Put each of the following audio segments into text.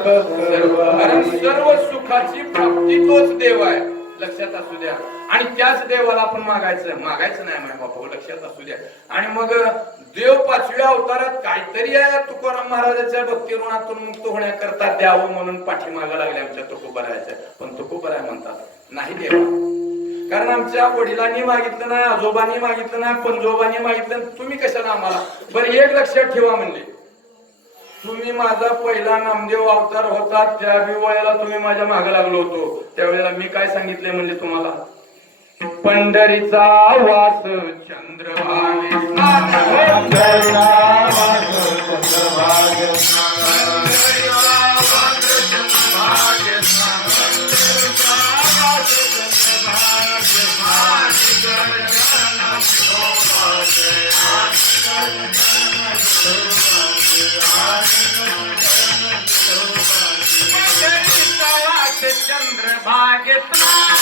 सुख सर्व, कारण सर्व सुखाची प्राप्ती तोच देव आहे, लक्षात असू द्या. आणि त्याच देवाला आपण मागायचं नाही माय बापू, लक्षात असू द्या. आणि मग देव 5व्या अवतारात काहीतरी आहे तुकाराम महाराजांच्या भक्ती ऋणातून मुक्त होण्याकरता द्यावं म्हणून पाठीमागा लागले आमच्या तुकोबरायच्या. पण तुकोबराय म्हणतात नाही देवा, कारण आमच्या वडिलांनी मागितलं नाही, आजोबांनी मागितलं नाही, पंजोबांनी मागितलं, तुम्ही कशाला आम्हाला. बरं एक लक्षात ठेवा म्हणले, तुम्ही माझा पहिला नामदेव अवतार होता त्या वेळेला तुम्ही माझ्या मागे लागलो होतो, त्यावेळेला मी काय सांगितले म्हणले तुम्हाला, पंढरीचा वास चंद्रभागे स्नान, पंढरीचा वास चंद्रभागे स्नान, चंद्रभागे स्नान,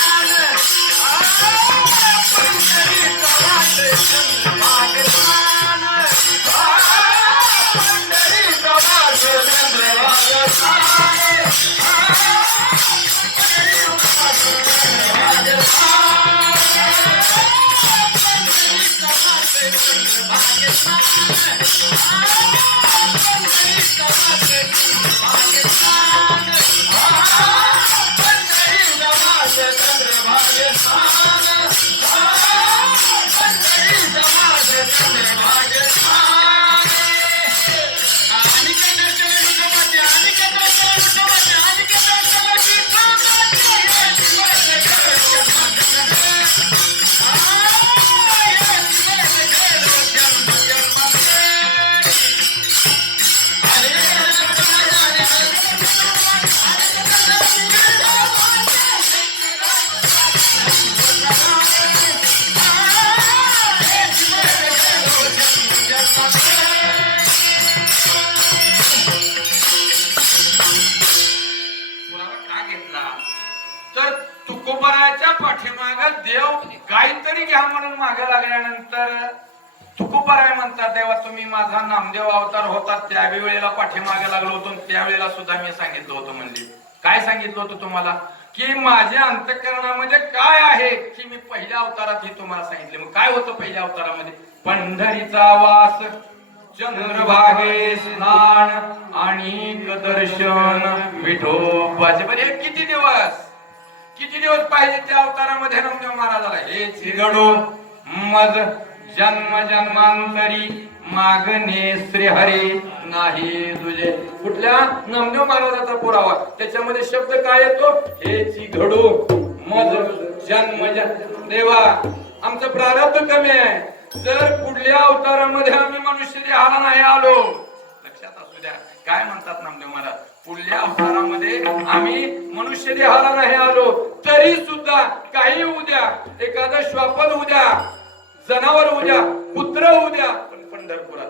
तर तुकोबराच्या पाठीमाग देव काहीतरी घ्या म्हणून मागे लागल्यानंतर तुकोबराय म्हणतात, देवा तुम्ही माझा नामदेव अवतार होता त्यावेळेला पाठीमागे लागलो होतो, त्यावेळेला सुद्धा मी सांगितलं होतं म्हणले. काय सांगितलं होतं तुम्हाला, की माझ्या अंतःकरणामध्ये काय आहे, की मी पहिल्या अवतारात हे तुम्हाला सांगितले. मग काय होतं पहिल्या अवतारामध्ये, पंढरीचा वास चंद्रभागे स्नान आणि दर्शन विठोबाचे. बरे किती दिवस पाहिजे त्या अवतारामध्ये नामदेव महाराजाला, हे घडो मज जन्म जन्मांतरी मागणे श्री हरी नाही तुझे. कुठल्या नामदेव महाराजाचा पुरावा, त्याच्यामध्ये शब्द काय येतो, हे घडो मज जन्म देवा आमचं प्रारब्ध कमी आहे, जर पुढल्या अवतारामध्ये आम्ही मनुष्य देहाला नाही आलो, लक्षात असू द्या काय म्हणतात नामदेव महाराज, पुढल्या अवतारामध्ये आम्ही मनुष्य देहाला नाही आलो तरी सुद्धा काही होऊ द्या, एखादं श्वापद होऊ द्या, जनावर होऊ द्या, पुत्र होऊ द्या, पण पंढरपुरात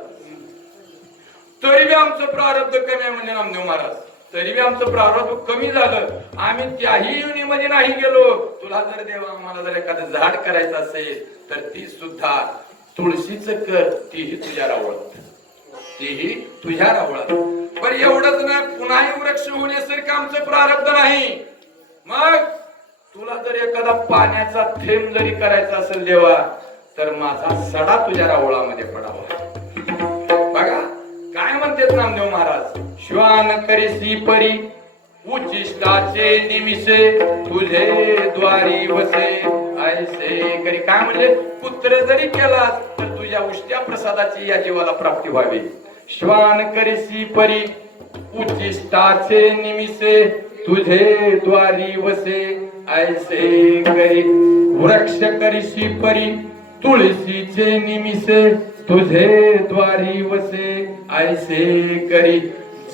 तरी बी आमचं प्रारब्ध कमी आहे म्हणजे नामदेव महाराज, तरी बी आमचं प्रारब्ध कमी झालं, आम्ही त्याही योनीमध्ये नाही गेलो. तुला जर देवा आम्हाला जर एखादं झाड करायचं असेल तर ती सुद्धा तुळशीचं कर, तीही तुझ्या रावळात, तीही तुझ्या रावळात. पण एवढंच ना, पुन्हाही वृक्ष होण्यासारखं आमचं प्रारब्ध नाही. मग तुला जर एखादा पाण्याचा थेंब जरी करायचा असेल देवा, तर माझा सडा तुझ्या रावळामध्ये पडावा. बघा काय म्हणतात नामदेव महाराज, श्वान करीसी परी उचिष्टाचे निमिषे तुझे द्वारी वसे ऐसे करी. काय म्हणजे, पुत्र जरी केलास तर तुझ्या उष्ट्या प्रसादाची या जीवाला प्राप्ती व्हावी. श्वान करीसी परी उचिष्टाचे निमिषे तुझे द्वारी वसे ऐसे करी. वृक्ष करीसी परी तुळशीचे निमिषे तुझे द्वारी वसे ऐसे करी.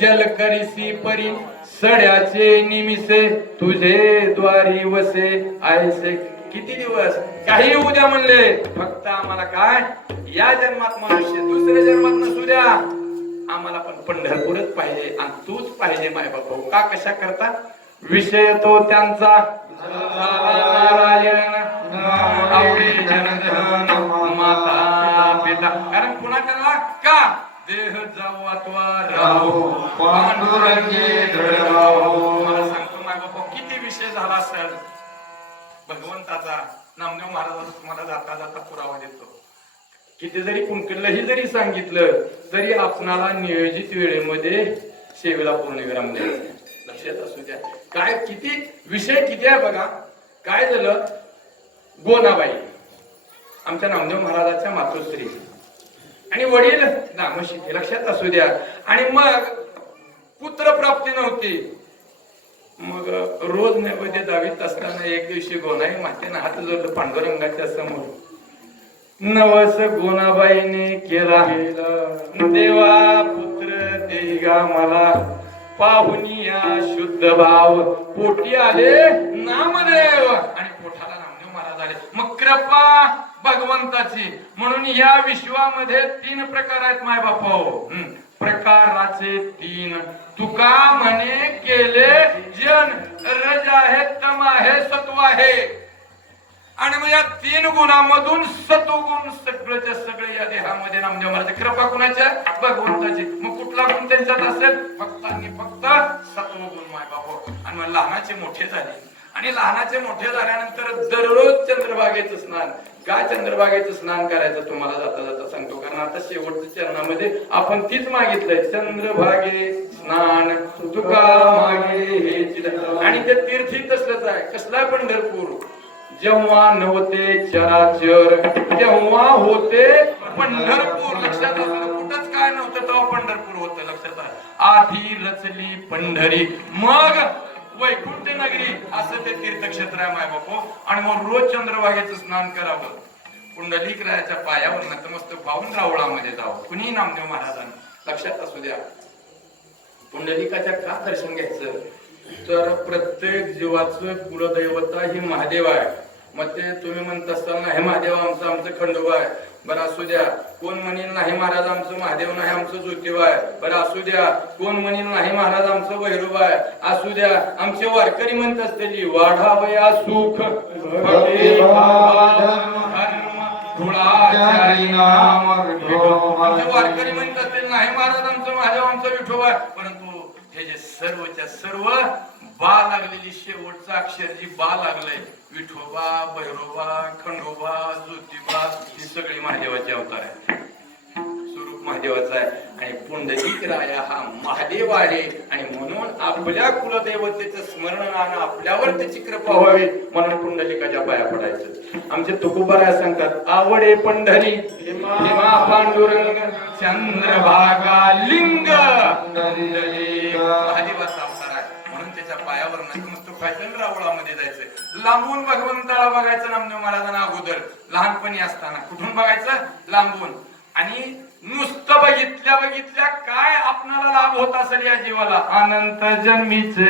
जल करीसी परी सड्याचे निमिषे तुझे द्वारी वसे ऐसे. किती दिवस काही उद्या म्हणले, फक्त आम्हाला काय या जन्मात मनुष्य, दुसऱ्या जन्मात नसू द्या, आम्हाला पण पंढरपूरच पाहिजे आणि तूच पाहिजे माय बापू. का कशा करता, विषय तो त्यांचा माता पिता, कारण पुन्हा त्यांना का देह जाऊ अथवा राहू पांडुरंगी दृढ विषय झाला असेल भगवंताचा, नामदेव महाराजांचा तुम्हाला जाता जाता पुरावा देतो. किती जरी कुंकलही जरी सांगितलं तरी आपणाला नियोजित वेळेमध्ये सेवेला पूर्णविराम द्यायचा. लक्षात असू द्या. काय किती विषय किती आहे बघा. काय झालं, गोनाबाई आमच्या नामदेव महाराजाच्या मातोश्री आणि वडील नामशिके. लक्षात असू द्या. आणि मग पुत्र प्राप्ती नव्हती. मग रोज नैवेद्य दावीत असताना एक दिवशी गोनाई मातेनं हात जोडलं पांडुरंगाच्या समोर. नवस गोनाबाईने केला देवा पुत्र देगा मला, पाहुनिया शुद्ध भाव पोटी आले नामदेव आणि पोटाला नामदेव महाराज आले. मग कृपा भगवंताची. म्हणून या विश्वामध्ये 3 प्रकार आहेत माय बापो. प्रकाराचे 3. तुका म्हणे केले जन, रज आहे, तम आहे, सत्व आहे. आणि मग या 3 गुणांमधून सत्वगुण सगळंच्या सगळे या देहामध्ये नामदेव महाराज. कृपा कुणाच्या? भगवंताची. मग कुठला गुण त्यांच्यात असेल? फक्त आणि फक्त सत्वगुण माय बापो. आणि मग लहानाचे मोठे झाले. आणि लहानाचे मोठे झाल्यानंतर दररोज चंद्रभागेचं स्नान. काय चंद्रभागेचं स्नान करायचं तुम्हाला जाता जाता सांगतो. कारण आता शेवटच्या चरणामध्ये आपण तीच मागितलंय, चंद्रभागे स्नान तुका मागे हे. आणि ते तीर्थी तसलंच आहे. कसला? पंढरपूर. जेव्हा नव्हते चराचर तेव्हा होते पंढरपूर. लक्षात असलं कुठंच काय नव्हतं तेव्हा पंढरपूर होतं. लक्षात आहे. आधी रचली पंढरी मग वैकुंठ नगरी, असं ते तीर्थक्षेत्र आहे माय बापू. आणि मग रोज चंद्रभागेचं स्नान करावं. पुंडलिक रायाच्या पायावर नतमस्तक पाहून रावळामध्ये जावं. कुणी नामदेव महाराजांना. लक्षात असू द्या. पुंडलिकाच्या का दर्शन घ्यायचं? तर प्रत्येक जीवाचं कुलदैवता ही महादेव आहे. मग ते तुम्ही म्हणत असताना हे महादेव आमचं खंडोबा आहे. बरं असू द्या. कोण म्हणेल नाही महाराज आमचं महादेव नाही, आमचं ज्योतिबा आहे. बरं असू द्या. कोण म्हणेल नाही महाराज आमचं भैरोबा आहे. असू द्या. आमचे वारकरी म्हणत असलेली वाढावया सुख आमचे वारकरी म्हणत असतील नाही महाराज आमचं महादेव आमचं विठोबा आहे. परंतु हे जे सर्वच्या सर्व बा लागलेली शेवटचं अक्षर जी बा लागलंय, विठोबा, भैरोबा, खंडोबा, ज्योतिबा, ही सगळी महादेवाचे अवतार आहे. स्वरूप महादेवाचा आहे. आणि पुंडलिक राया हा महादेव आहे. आणि म्हणून आपल्या कुलदेवतेचं स्मरण आणि आपल्यावर त्याची कृपा व्हावी म्हणून पुंडलिकाच्या पाया पडायचं. आमचे तुकोबाराय सांगतात, आवडे पंढरी भीमा पांडुरंग चंद्रभागा लिंग. महादेवाचा अवतार आहे. म्हणून त्याच्या पायावर नतमस्तक व्हायचं, रावळामध्ये जायचं. लांबून भगवंताला बघायचं नामदेव महाराजांना. अगोदर लहानपणी असताना कुठून बघायचं? लांबून. आणि नुसतं बघितल्या काय आपणाला लाभ होत असेल या जीवाला? अनंत जन्मीचे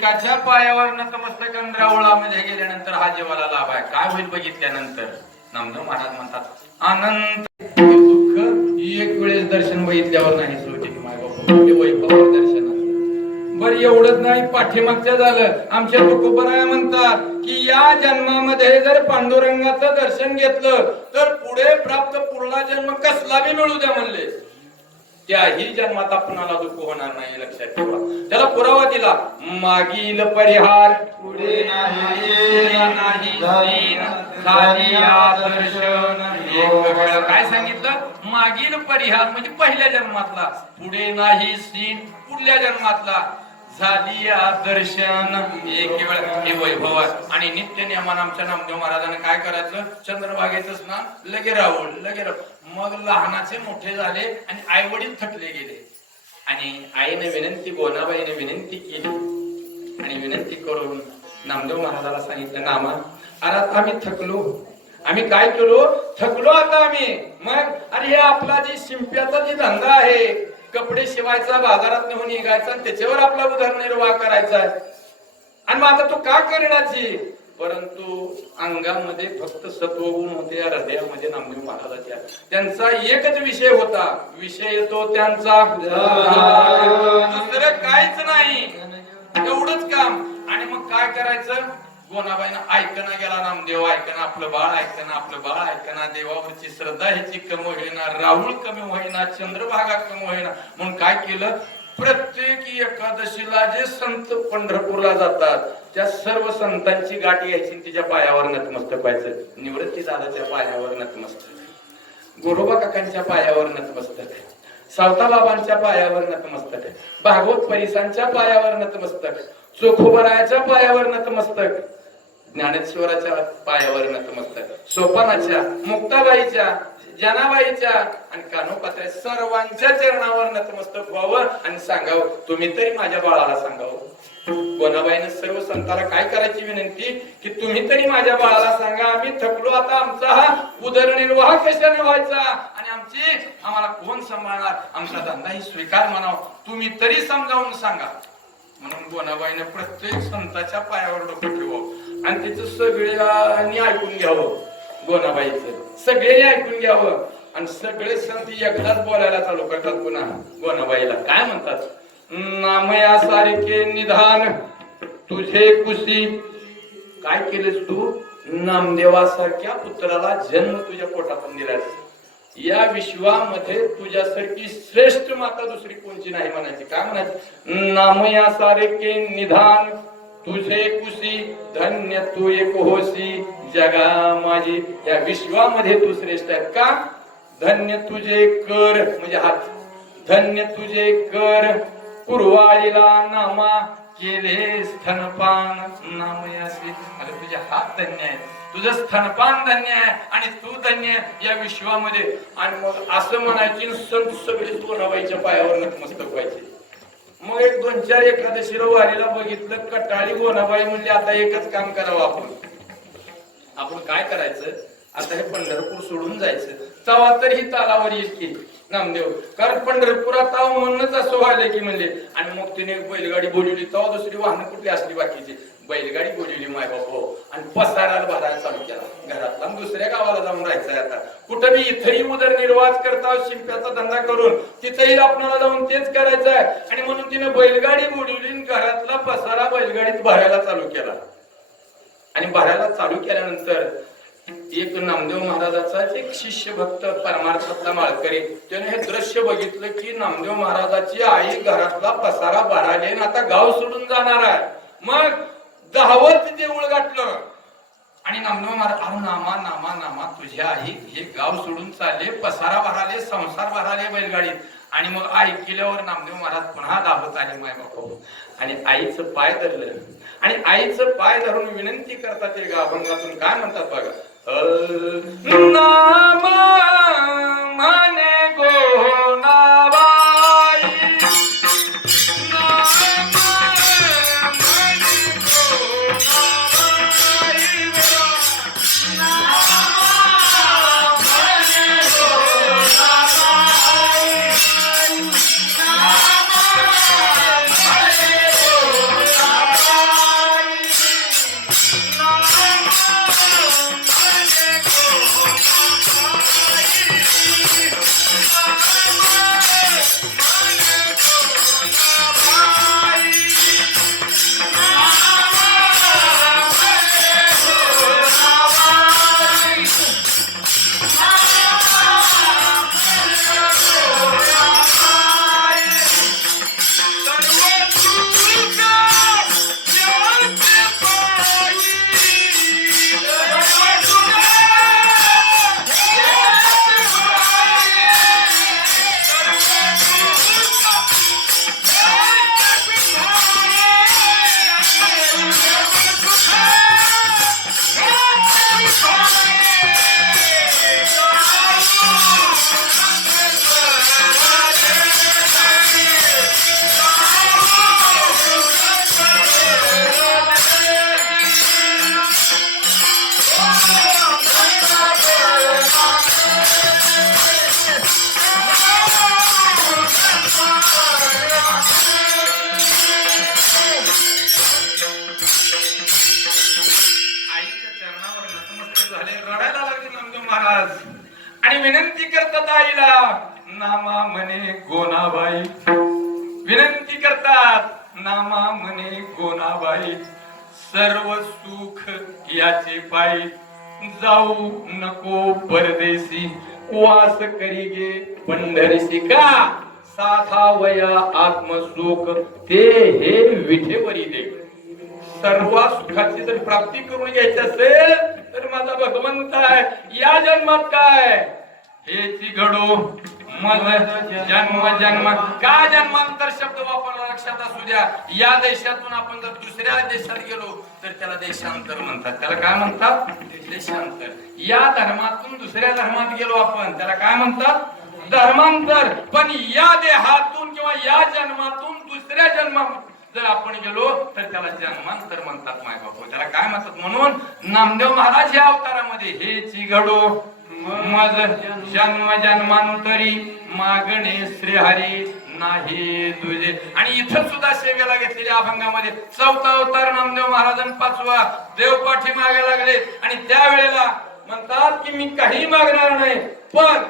माणिकाच्या पायावर नतमस्तक राऊळामध्ये गेल्यानंतर हा जीवाला लाभ आहे. काय होईल बघितल्यानंतर नामदेव महाराज म्हणतात अनंत दुःख एक वेळेस दर्शन बघितल्यावर नाही सोडते की माय बाबा वैभव दर्शनाचं. बरं एवढंच नाही, पाठीमागच्या झालं आमच्या तुकोबराया म्हणतात की या जन्मामध्ये जर पांडुरंगाचं दर्शन घेतलं तर पुढे प्राप्त पुढला जन्म कसला बी मिळू द्या म्हणले, त्याही जन्मात आपणाला दुःख होणार नाही, लक्षात ठेवा. त्याला पुरावा दिला, मागील परिहार पुढे काय सांगितलं, मागील परिहार म्हणजे पहिल्या जन्मातला, पुढे नाही सीन पुढल्या जन्मातला, झाली या दर्शन एक वेळ हे वैभव. आणि नित्य नियमान आमच्या नामदेव महाराजांना काय करायचं, चंद्रभागेचं स्नान लगे राहुल लगे मग लहानाचे मोठे झाले आणि आई वडील थकले गेले आणि आईने विनंती, गोनाबाईने विनंती केली आणि विनंती करून नामदेव महाराजाला सांगितलं, नामा अरे आम्ही थकलो, आम्ही काय केलो, थकलो आता आम्ही. मग अरे हे आपला जी शिंप्याचा जी धंदा आहे, कपडे शिवायचा, बाजारात नेऊन निघायचा आणि त्याच्यावर आपला उदरनिर्वाह करायचा आहे, आणि मग आता तू का करण्याची, परंतु अंगामध्ये फक्त सत्वगुण होते, या हृदयामध्ये नामदेव महाराजाच्या त्यांचा एकच विषय होता, विषय तो त्यांचा दुसरं काहीच नाही, एवढंच काम. आणि मग काय करायचं, गोनाबाईनं ऐकना गेला नामदेव, ऐकना आपलं बाळ, ऐकना आपलं बाळ, ऐकना देवावरची श्रद्धा ह्याची कमी होईना, राहुल कमी होईना, चंद्रभागा कमी होईना, म्हणून काय केलं, प्रत्येक एकादशीला जे संत पंढरपूरला जातात त्या सर्व संतांची गाठ घ्यायची, तिच्या पायावर नतमस्तक व्हायचं. निवृत्ती दादाच्या पायावर नतमस्तक, गोरोबा काकांच्या पायावर नतमस्तक, सावताबाबांच्या पायावर नतमस्तक, भागवत परिसांच्या पायावर नतमस्तक, चोखोबरायाच्या पायावर नतमस्तक, ज्ञानेश्वराच्या पायावर नतमस्तक, सोपानाच्या, मुक्ताबाईच्या, जनाबाईच्या आणि कानोपात्र्या सर्वांच्या चरणावर नतमस्तक व्हावं आणि सांगावं, तुम्ही तरी माझ्या बाळाला सांगावं. गोनाबाईने सर्व संताला काय करायची विनंती की तुम्ही तरी माझ्या बाळाला सांगा, आम्ही थकलो, आता आमचा हा उदरनिर्वाह कशाने व्हायचा आणि आम्हाला कोण सांभाळणार, आमचा धंदाही स्वीकार म्हणावं, तुम्ही तरी समजावून सांगा. म्हणून गोनाबाईने प्रत्येक संताच्या पायावर डोकं ठेवावं आणि तिचं सगळ्यांनी ऐकून घ्यावं, गोनाबाईचं सगळ्यांनी ऐकून घ्यावं. आणि सगळे संत एकदाच बोलायला चालू करतात पुन्हा गोनाबाईला, काय म्हणतात, नामयासारखे निधान तुझे कुशी, काय केलेस तू, नामदेवासारख्या पुत्राला जन्म तुझ्या पोटातून दिलास, या विश्वामध्ये तुझ्यासारखी श्रेष्ठ माता दुसरी कोणची नाही म्हणायची. काय म्हणायची, नामयासारखे निधान तुझे कुशी, धन्य तू एक होसी जगा माझी, या विश्वामध्ये तू श्रेष्ठ आहे. का, धन्य तुझे कर म्हणजे हात, धन्य तुझे कर, पूर्वाळीला नामा केले स्तनपान नामयासी, अरे तुझे हात धन्य आहे, तुझं स्तनपान धन्य आहे आणि तू धन्य या विश्वामध्ये. आणि मग असं म्हणायची संत सगळे गोनाबाईच्या पायावर नतमस्तक व्हायचे. मग एक 2-4 एकादशीला वारीला बघितलं, कटाळी गोनाबाई म्हणजे आता एकच काम करावं, आपण काय करायचं, आता हे पंढरपूर सोडून जायचं, तेव्हा तर ही तालावर येईल की नामदेव, कारण पंढरपुरात म्हणूनच असं व्हायला की म्हणले. आणि मग तिने बैलगाडी बोलवली, तेव्हा दुसरी वाहनं कुठली असली बाकीची, बैलगाडी बोलवली माय बापो आणि पसाराला भरायला चालू केला घरातला, दुसऱ्या गावाला जाऊन राहायचंय. आता कुठं बी इथंही उदरनिर्वाह करता, शिंप्याचा धंदा करून तिथेही आपल्याला जाऊन तेच करायचं आहे. आणि म्हणून तिने बैलगाडी बोलवली, घरातला पसारा बैलगाडीत भरायला चालू केला. आणि भरायला चालू केल्यानंतर एक नामदेव महाराजाचा एक शिष्य भक्त परमार्थातला माळकरी, त्याने हे दृश्य बघितलं की नामदेव महाराजाची आई घरातला पसारा भराले आता गाव सोडून जाणार आहे. मग धावत देऊळ गाठलं आणि नामदेव महाराज, अरे नामा नामा नामा तुझ्या आई हे गाव सोडून चालले, पसारा भराले, संसार भराले बैलगाडीत. आणि मग आई केल्यावर नामदेव महाराज पुन्हा धावत आले माय बापू आणि आईचं पाय धरलं आणि आईचं पाय धरून विनंती करतात ते गाभंगातून, काय म्हणतात बघा, नाम म्हणे गोनाबाई, महाराज आणि विनंती करतात आईला, नामा म्हणे गोनाबाई, विनंती करतात नामा म्हणे गोनाबाई, सर्व सुख याचे पायी, जाऊ नको परदेशी, वास करी गे पंढरीशी, का साधा वया आत्मसुख ते हे विठेवरी दे. सर्व सुखाची जर प्राप्ती करून घ्यायची असेल तर माझा भगवंत आहे. या जन्मात काय हेची घडो मग जन्म जन्म, का जन्मांतर शब्द वापरला लक्षात असू द्या. या देशातून आपण जर दुसऱ्या देशात गेलो तर त्याला देशांतर म्हणतात. त्याला काय म्हणतात? देशांतर. या धर्मातून दुसऱ्या धर्मात गेलो आपण त्याला काय म्हणतात? धर्मांतर. पण या देहातून किंवा या जन्मातून दुसऱ्या जन्मात जर आपण गेलो तर त्याला जन्मांतर म्हणतात. माय बापू त्याला काय म्हणतात? म्हणून नामदेव महाराज या अवतारामध्ये हेची घडो मज जन्म जन्मांतरी, मागणे श्रीहरी नाही तुझे. आणि इथं सुद्धा सेवेला घेतलेल्या अभंगामध्ये चौथा अवतार नामदेव महाराजां, पाचवा देवपाठी मागे लागले. आणि त्यावेळेला म्हणतात की मी काही मागणार नाही. पण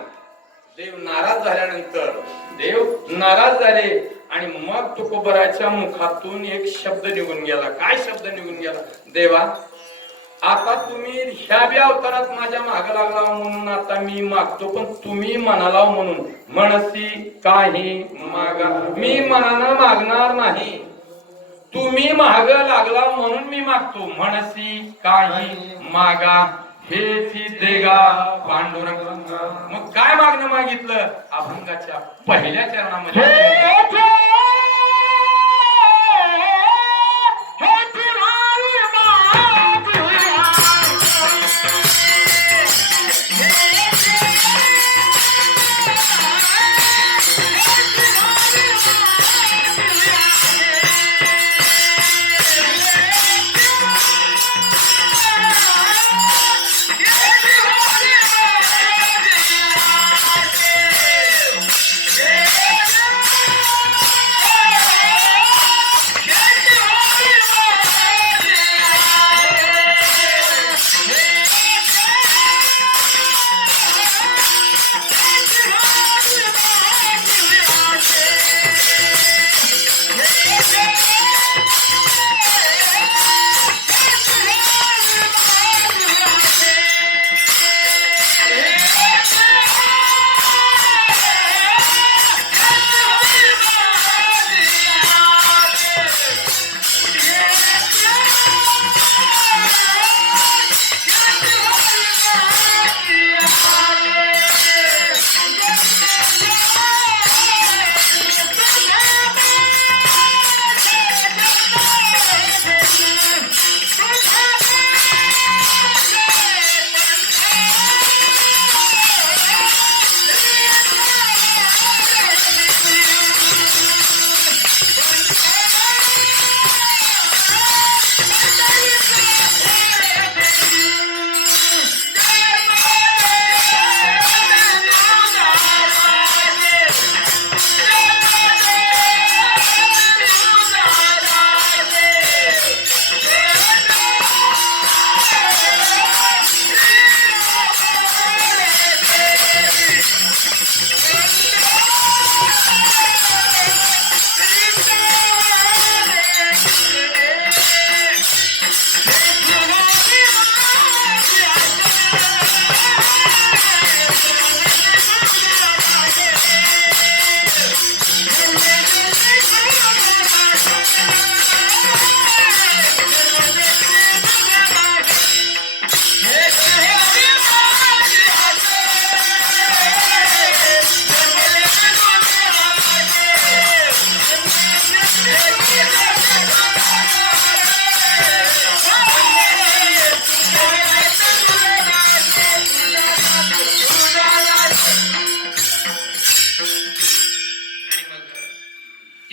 देव नाराज झाल्यानंतर देव नाराज झाले आणि मग तुकोबराच्या मुखातून एक शब्द निघून गेला. काय शब्द निघून गेला? देवा आता तुम्ही ह्या बी अवतारात माझ्या माग लागला म्हणून आता मी मागतो, पण तुम्ही म्हणाला म्हणून म्हणसी काही मागा. मी मनानं मागणार नाही, तुम्ही माग लागला म्हणून मी मागतो. म्हणसी काही मागा हेची देगा पांडुरंग. मग काय मागणं मागितलं? अभंगाच्या पहिल्या चरणामध्ये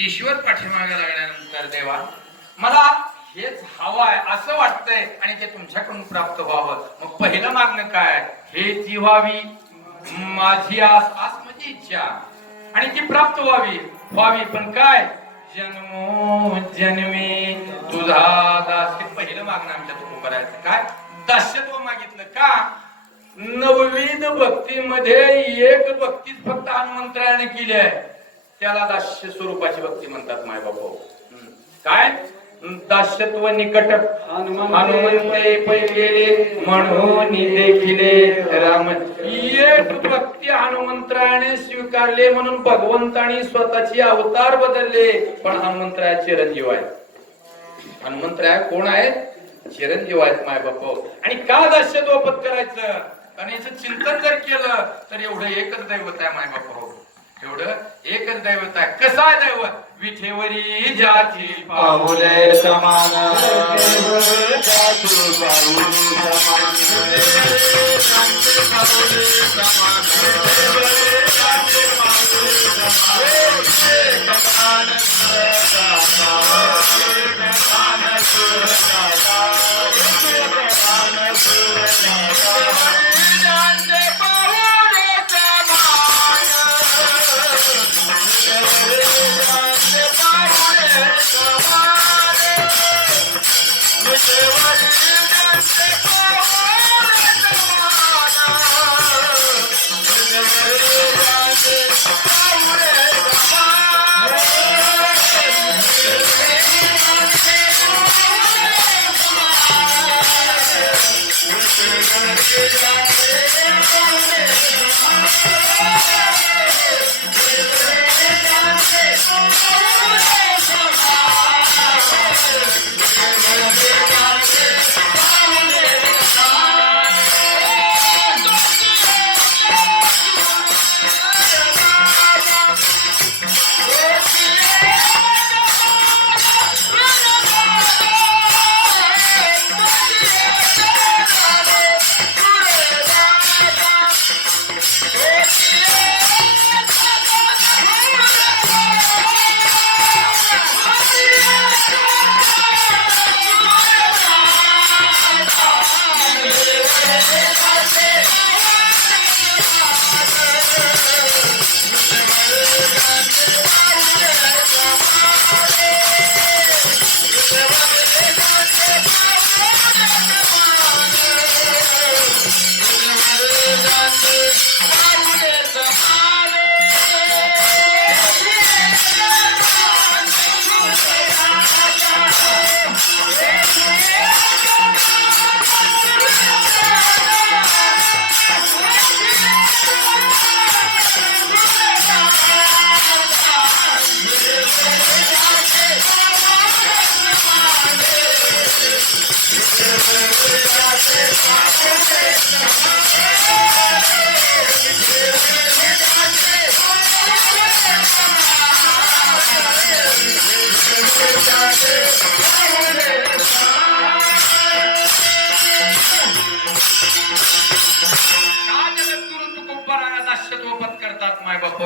ईश्वर पाठीमागे लागल्यानंतर देवा मला हेच हवं आहे असं वाटतंय आणि ते तुमच्याकडून प्राप्त व्हावं. मग पहिलं मागणं काय? हे ती व्हावी माझी आस. आस म्हणजे इच्छा आणि ती प्राप्त व्हावी पण काय? जन्मी तुझा दास. हे पहिलं मागणं आमच्या तू करायचं. काय? दास्यत्व मागितलं का? नवविध भक्तीमध्ये एक भक्तीच फक्त हनुमंतरायाने केली आहे, त्याला दास्य स्वरूपाची भक्ती म्हणतात माय बाबा. काय? दास्यत्व निकट हनुमंते पैकेले म्हणून देखिले राम. एक भक्ती हनुमंतरायाने स्वीकारले म्हणून भगवंतानी स्वतःची अवतार बदलले. पण हनुमंतराया चिरंजीव आहे. हनुमंतराया कोण आहेत? चिरंजीव आहेत माय बापो. आणि का दास्यत्व पत्करायचं? आणि याचं चिंतन जर केलं तर एवढं एकच दैवत आहे माय बापो. एवढं एकच दैवत आहे. कसं आहे दैवत? विठेवरी ज्याची पाहुले समान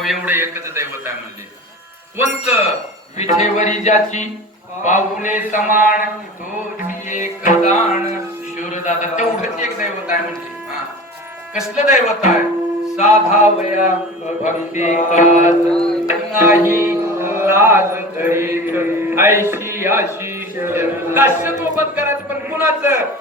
एवढे एकच दैवत आहे म्हणजे कोणत? विठेवरी ज्याची पाऊले समान तो एक दान शूरदादा. तेवढंच एक दैवत आहे म्हणजे. कसलं दैवत आहे? साधा वया भक्ती काज नाही लाज धरीत ऐशी आशिष. दास्यत्व पत्करायचं पण कुणाचं?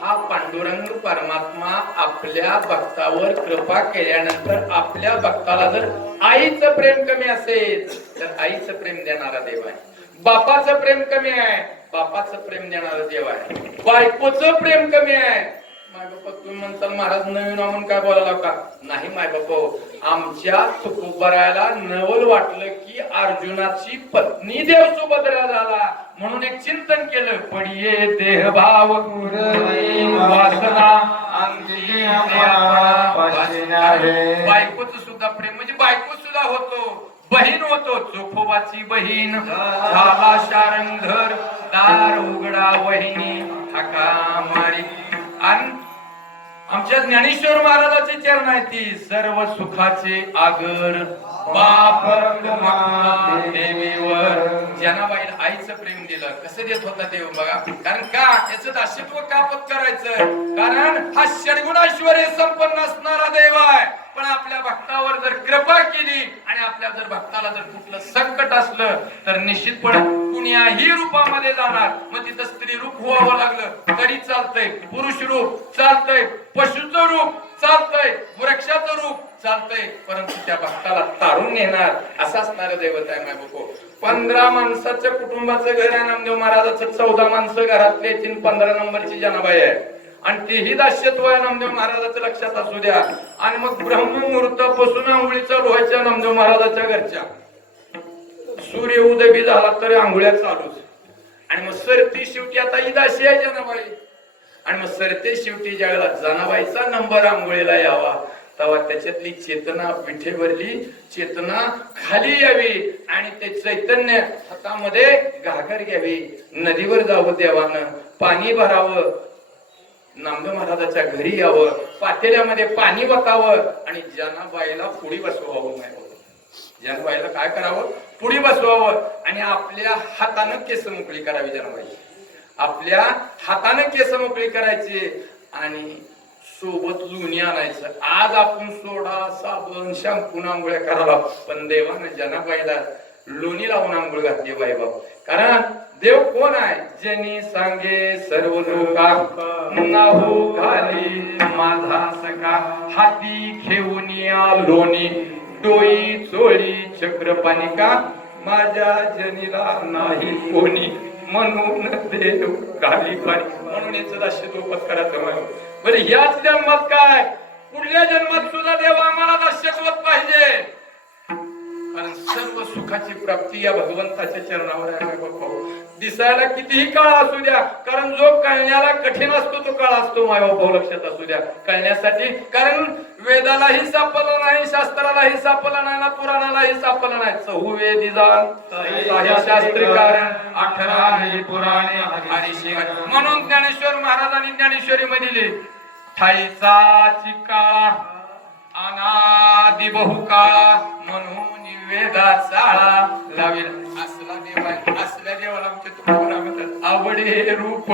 हा पांडुरंग परमात्मा आपल्या भक्तावर कृपा केल्यानंतर आपल्या भक्ताला जर आईचं प्रेम कमी असेल तर आईचं प्रेम देणारा देव आहे. बापाचं प्रेम कमी आहे, बापाचं प्रेम देणारा देव आहे. बायकोचं प्रेम कमी आहे. माय बापा तुम्ही म्हणताल महाराज नवीन म्हणून काय बोलायला का? नाही माय बापा, आमच्या तुकोबरायाला नवल वाटलं की अर्जुनाची पत्नी देव सुभद्रा झाला म्हणून एक चिंतन केलं. पडिये देहभाव वासना बायकोच सुद्धा प्रेम म्हणजे बायको सुद्धा होतो, बहीण होतो. चोखोबाची बहीण झाला शारंगधर, दार उघडा वहिनी हाका मारी. आणि आमच्या ज्ञानेश्वर महाराजाचे चरण आहे ती सर्व सुखाचे आगर बाप तुम्हा देवीवर. जनाबाईला आईचं प्रेम दिलं. कसं देत होता देव बघा. कारण का याचं दास्यत्व का पत्करायचं. कारण हा षडगुणाश्वर्य संपन्न असणारा देव आहे. पण आपल्या भक्तावर जर कृपा केली आणि आपल्या जर भक्ताला जर कुठलं संकट असलं तर निश्चितपणे कुण्याही रूपामध्ये जाणार. मग तिथं स्त्री रूप व्हावं लागलं तरी चालतंय, पुरुष रूप चालतंय, पशुचं रूप चालतंय, वृक्षाचं रूप चालतंय, परंतु त्या भक्ताला तारून नेणार असं असणारं दैवत आहे माय बापो. 15 माणसाच्या कुटुंबाचं घर आहे नामदेव महाराजाचं. 14 माणसं घरातले 15 नंबरची जनाबाई आहे आणि तेही दास्यत्व आहे नामदेव महाराजाचं. लक्षात असू द्या. आणि मग ब्रह्ममुहूर्तापासून आंघोळी चालू व्हायच्या नामदेव महाराजाच्या घरच्या. सूर्य उदय बी झाला तरी आंघोळ्या चालूच. आणि मग सरती शेवटी आता ही दासी आहे जनाबाई. आणि मग सरते शेवटी ज्या वेळेला जनाबाईचा नंबर आंघोळीला यावा तेव्हा त्याच्यातली चेतना विठेवरली चेतना खाली यावी आणि ते चैतन्य हातामध्ये घागर घ्यावी. नदीवर जावं देवानं, पाणी भरावं, नामदेव महाराजाच्या घरी यावं, पातेल्यामध्ये पाणी वतावं आणि जनाबाईला पुढी बसवावं. जनाबाईला काय करावं? पुढी बसवावं आणि आपल्या हातानं केस मोकळी करावी. जनाबाई आपल्या हातानं केस मोकळी करायची आणि सोबत लोणी आणायचं. आज आपण सोडा, साबण, शॅम्पून आंघोळ्या करायला, पण देवानं जनाबाईला लोणी लावून आंघोळ घातली बाईबाप. कारण देव कोण आहे? ज्यांनी सांगे सर्व लोका नाहू घाली माझा सखा. हाती घेऊन या लोणी डोई चोळी चक्रपाणिका. माझ्या जनीला नाही कोणी म्हणून देव घाली पाणी. म्हणून याचं दास्यत्व पत्करायचं. बरं ह्याच जन्मात काय पुढल्या जन्मात सुद्धा देव आम्हाला दास्यत्वच पाहिजे. कारण सर्व सुखाची प्राप्ती या भगवंताच्या चरणावर आहे बाबा. दिसायला कितीही काळ असू द्या, कारण जो कळण्याला कठीण असतो तो काळ असतो मायबाप. लक्षात असू द्या कळण्यासाठी. कारण वेदालाही सापडलं नाही, शास्त्रालाही सापडलं नाही ना पुराणालाही सापडलं नाही. 4 वेदी जाण शास्त्र कारण 18 पुराणे हरिशी. म्हणून ज्ञानेश्वर महाराजांनी ज्ञानेश्वरी मध्ये ठाईचा चिकाळा अनादि बहुकाळा म्हणून वेदाचा लावेल. असला देव आहे. असल्या देवाला आमचे तुकोबरा म्हणतात आवडे रूप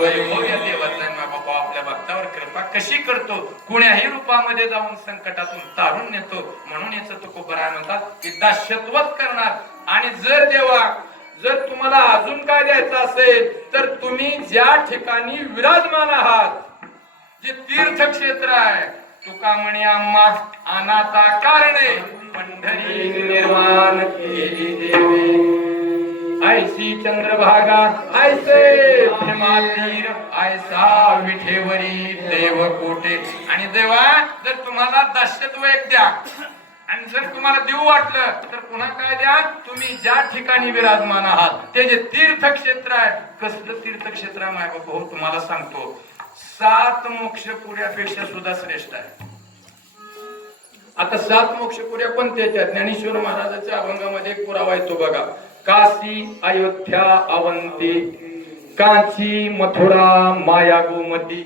वैभव या देवाचा आहे बाबा. आपल्या भक्तावर कृपा कशी करतो, कुण्याही रूपामध्ये जाऊन संकटातून तारून नेतो. म्हणून याचं तुकोबरा म्हणतात की दास्यत्वच करणार. आणि जर देवा जर तुम्हाला अजून काय द्यायचं असेल तर तुम्ही ज्या ठिकाणी विराजमान आहात, जे तीर्थक्षेत्र आहे, तुका म्हणे आम्हा अनाथा कारणे पंढरी निर्माण केली देवी. ऐसी चंद्रभागा ऐसे भीमातीर ऐसा विठेवरी देव कोटे. आणि देवा जर तुम्हाला दास्यत्व एक द्या आणि जर तुम्हाला देऊ वाटलं तर पुन्हा काय द्या, तुम्ही ज्या ठिकाणी विराजमान आहात ते जे तीर्थक्षेत्र आहे. कसलं तीर्थक्षेत्र आहे माय बाबा? तुम्हाला सांगतो 7 मोक्षपुऱ्यापेक्षा सुद्धा श्रेष्ठ आहे. आता 7 मोक्षपुऱ्या कोणत्या? ज्ञानेश्वर महाराजाच्या अभंगामध्ये एक पुरावा येतो बघा. काशी, अयोध्या, अवंती, कांची, मथुरा, माया, गोमती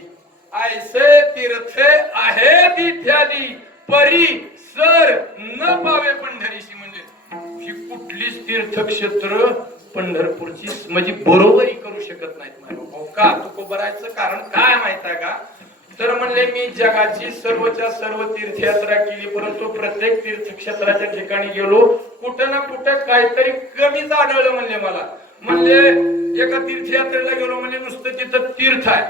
ऐसे तीर्थ आहेत इत्यादी परी सर न पावे पंढरीशी. म्हणजे ही कुठलीच तीर्थक्षेत्र पंढरपूरची म्हणजे बरोबरी करू शकत नाहीत. का तुकोबरायचं कारण काय माहित आहे का? तर म्हणले मी जगाची सर्वच्या सर्व तीर्थयात्रा केली, परंतु प्रत्येक तीर्थक्षेत्राच्या ठिकाणी गेलो, कुठं ना कुठं काहीतरी कमीच आढळलं. म्हणले मला म्हणले एका तीर्थयात्रेला गेलो, म्हणजे नुसतं तिथं तीर्थ आहे,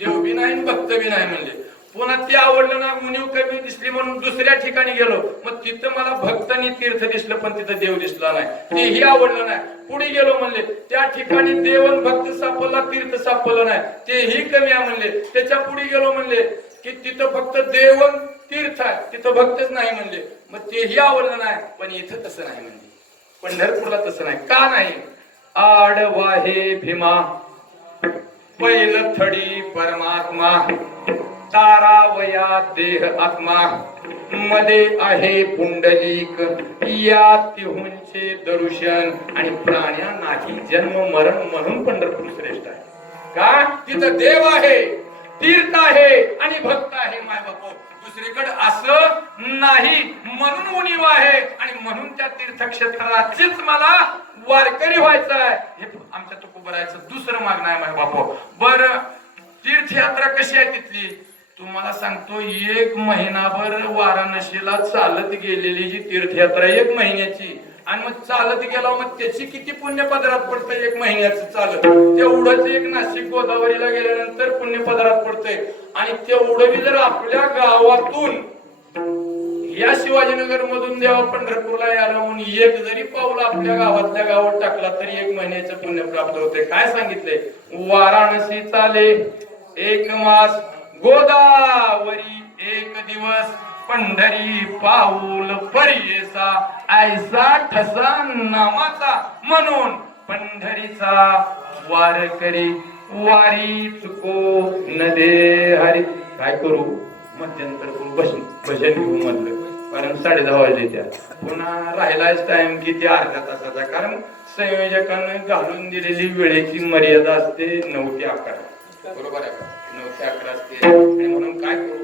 देव बी नाही भक्त बी नाही. म्हणले पुन्हा ते आवडलं ना, मुनीव कमी दिसली म्हणून दुसऱ्या ठिकाणी गेलो, मग तिथं मला भक्त आणि तीर्थ दिसलं पण तिथं देव दिसला नाही, तेही आवडलं नाही. पुढे गेलो म्हणले त्या ठिकाणी देवन भक्त सापडला, तीर्थ सापडलं नाही, तेही कमी आहे. म्हणले त्याच्या पुढे गेलो म्हणले की तिथं फक्त देवन तीर्थ आहे, तिथं भक्तच नाही. म्हणले मग तेही आवडलं नाही. पण इथं तसं नाही. म्हणले पंढरपूरला तसं नाही. का नाही? आडवा हे भीमा पहिलं थडी परमात्मा, तारावया देह आत्मा, मध्ये आहे पुंडलिक, या तिहुंचे दर्शन आणि प्राण्या नाही जन्म मरण. म्हणून पंढरपूर श्रेष्ठ आहे. का? तिथं देव आहे तीर्थ आहे आणि भक्त आहे माय बापू. दुसरीकडे असं नाही, म्हणून उणीव आहे आणि म्हणून त्या तीर्थक्षेत्राचीच मला वारकरी व्हायचं आहे. हे आमच्या तुकोबरायचं दुसरं मागणं आहे माय बापू. बर तीर्थयात्रा कशी आहे तिथली तुम्हाला सांगतो. 1 महिनाभर वाराणसीला चालत गेलेली जी तीर्थयात्रा 1 महिन्याची, आणि मग चालत गेला मग त्याची किती पुण्य पदरात पडतंय 1 महिन्याचं चालत. तेवढंच एक नाशिक गोदावरीला गेल्यानंतर पुण्य पदरात पडतंय. आणि तेवढं बी जर आपल्या गावातून या शिवाजीनगर मधून देवा पंढरपूरला यायला म्हणून एक जरी पाऊल आपल्या गावातल्या गावात टाकला तरी 1 महिन्याचं पुण्य प्राप्त होते. काय सांगितले? वाराणसी चाले 1 मास, गोदावरी 1 दिवस, पंढरी पाऊल परियेसा, ऐसा ठसा नामाचा, म्हणून पंढरीचा वारकरी वारी चुको न दे हरी. काय करू? मध्यंतर करू, भजन घेऊ म्हटलं, कारण 10:30 वाजले. त्या पुन्हा राहिलाच टाइम किती अर्ध्या तासाचा, कारण संयोजकांना घालून दिलेली वेळेची मर्यादा असते 9 ते 11. बरोबर आहे का? 9 ते 11 असते. आणि म्हणून काय करू,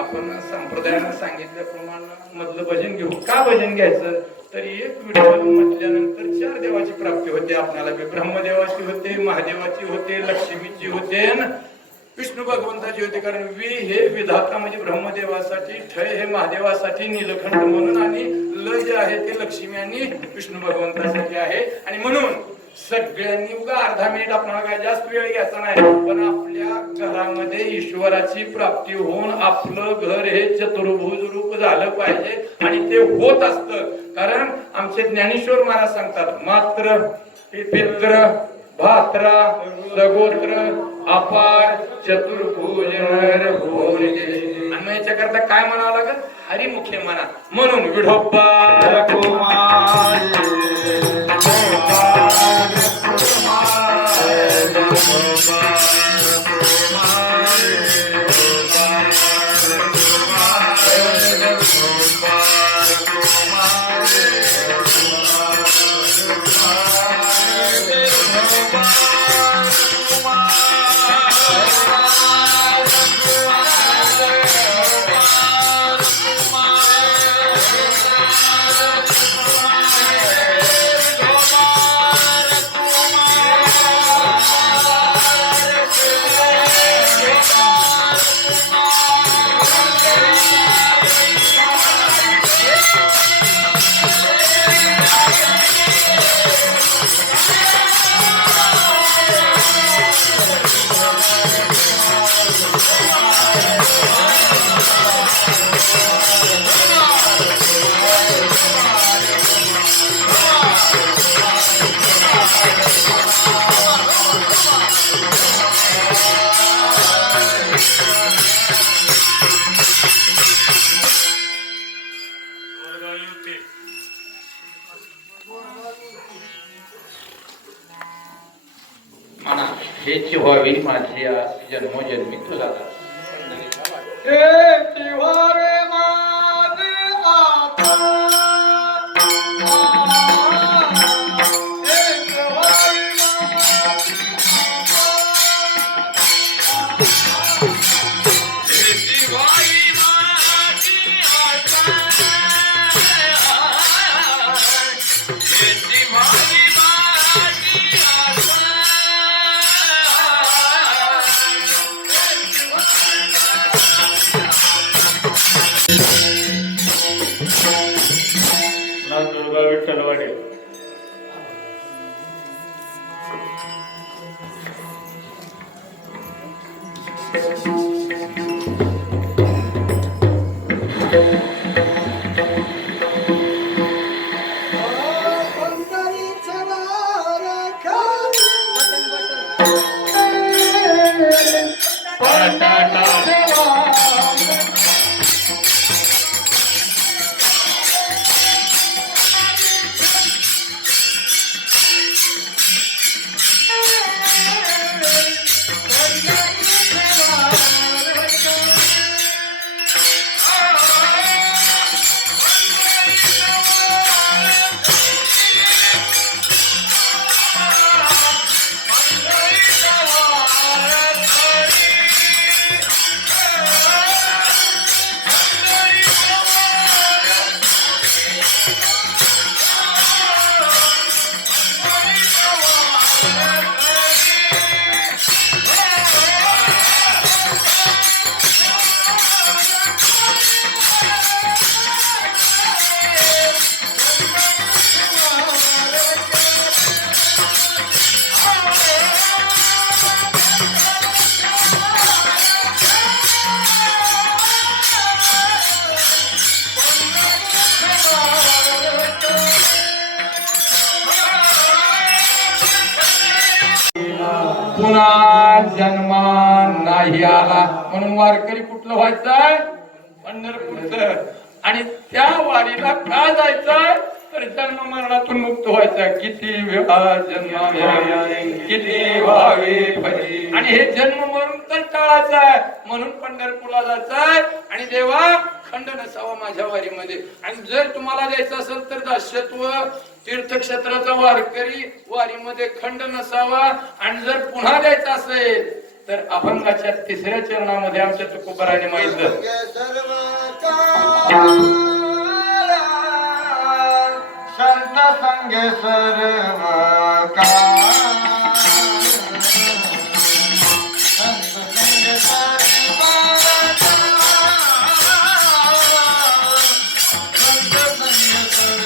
आपण संप्रदायानं सांगितल्याप्रमाणे मधलं भजन घेऊ. का भजन घ्यायचं? तर 1 विठ्ठल म्हटल्यानंतर 4 देवाची प्राप्ती होते आपल्याला. ब्रह्मदेवाची होते, महादेवाची होते, लक्ष्मीची होते, विष्णू भगवंताची होते. कारण वि हे विधाता म्हणजे ब्रह्मदेवासाठी, ठ हे महादेवासाठी, नीलकंठ म्हणून, आणि ल जे आहे ते लक्ष्मी आणि विष्णू भगवंतासाठी आहे. आणि म्हणून सगळ्यांनी उगा अर्धा मिनिट आपल्याला काय जास्त वेळ घ्यायचा नाही, पण आपल्या घरामध्ये ईश्वराची प्राप्ती होऊन आपलं घर हे चतुर्भुज रूप झालं पाहिजे. आणि ते होत असतं. कारण आमचे ज्ञानेश्वर महाराज सांगतात, मात्र पित्र भात्रा सगोत्र अपार चतुर्भुज नर भुवन जय. आणि याच्याकरता काय म्हणावं लागेल? हरिमुखे म्हणा. म्हणून विठोबा हेची व्हावी माझी आस जन्मोजन्मी तुला दास. दुर्गा विठ्ठलवाडी. पुन्हा जन्म नाही आला. म्हणून वारकरी कुठलं व्हायचंय? पंढरपूरचं. आणि त्या वारीला का जायचंय? तर जन्म मरणातून मुक्त व्हायचं. किती वेळा जन्म किती व्हावे भजी. आणि हे जन्म मरून तर टाळायचं आहे. म्हणून पंढरपूरला जायचंय. आणि देवा खंड नसावा माझ्या वारीमध्ये. आणि जर तुम्हाला द्यायचं असेल तर दास्यत्व तीर्थक्षेत्राचा वारकरी वारीमध्ये खंड नसावा. आणि जर पुन्हा द्यायचं असेल तर अभंगाच्या 3ऱ्या चरणामध्ये आमच्या तुकोबाराने माहितलं. संत संग सर्व काळ, संत संग सर्व काळ, संत संग सर्व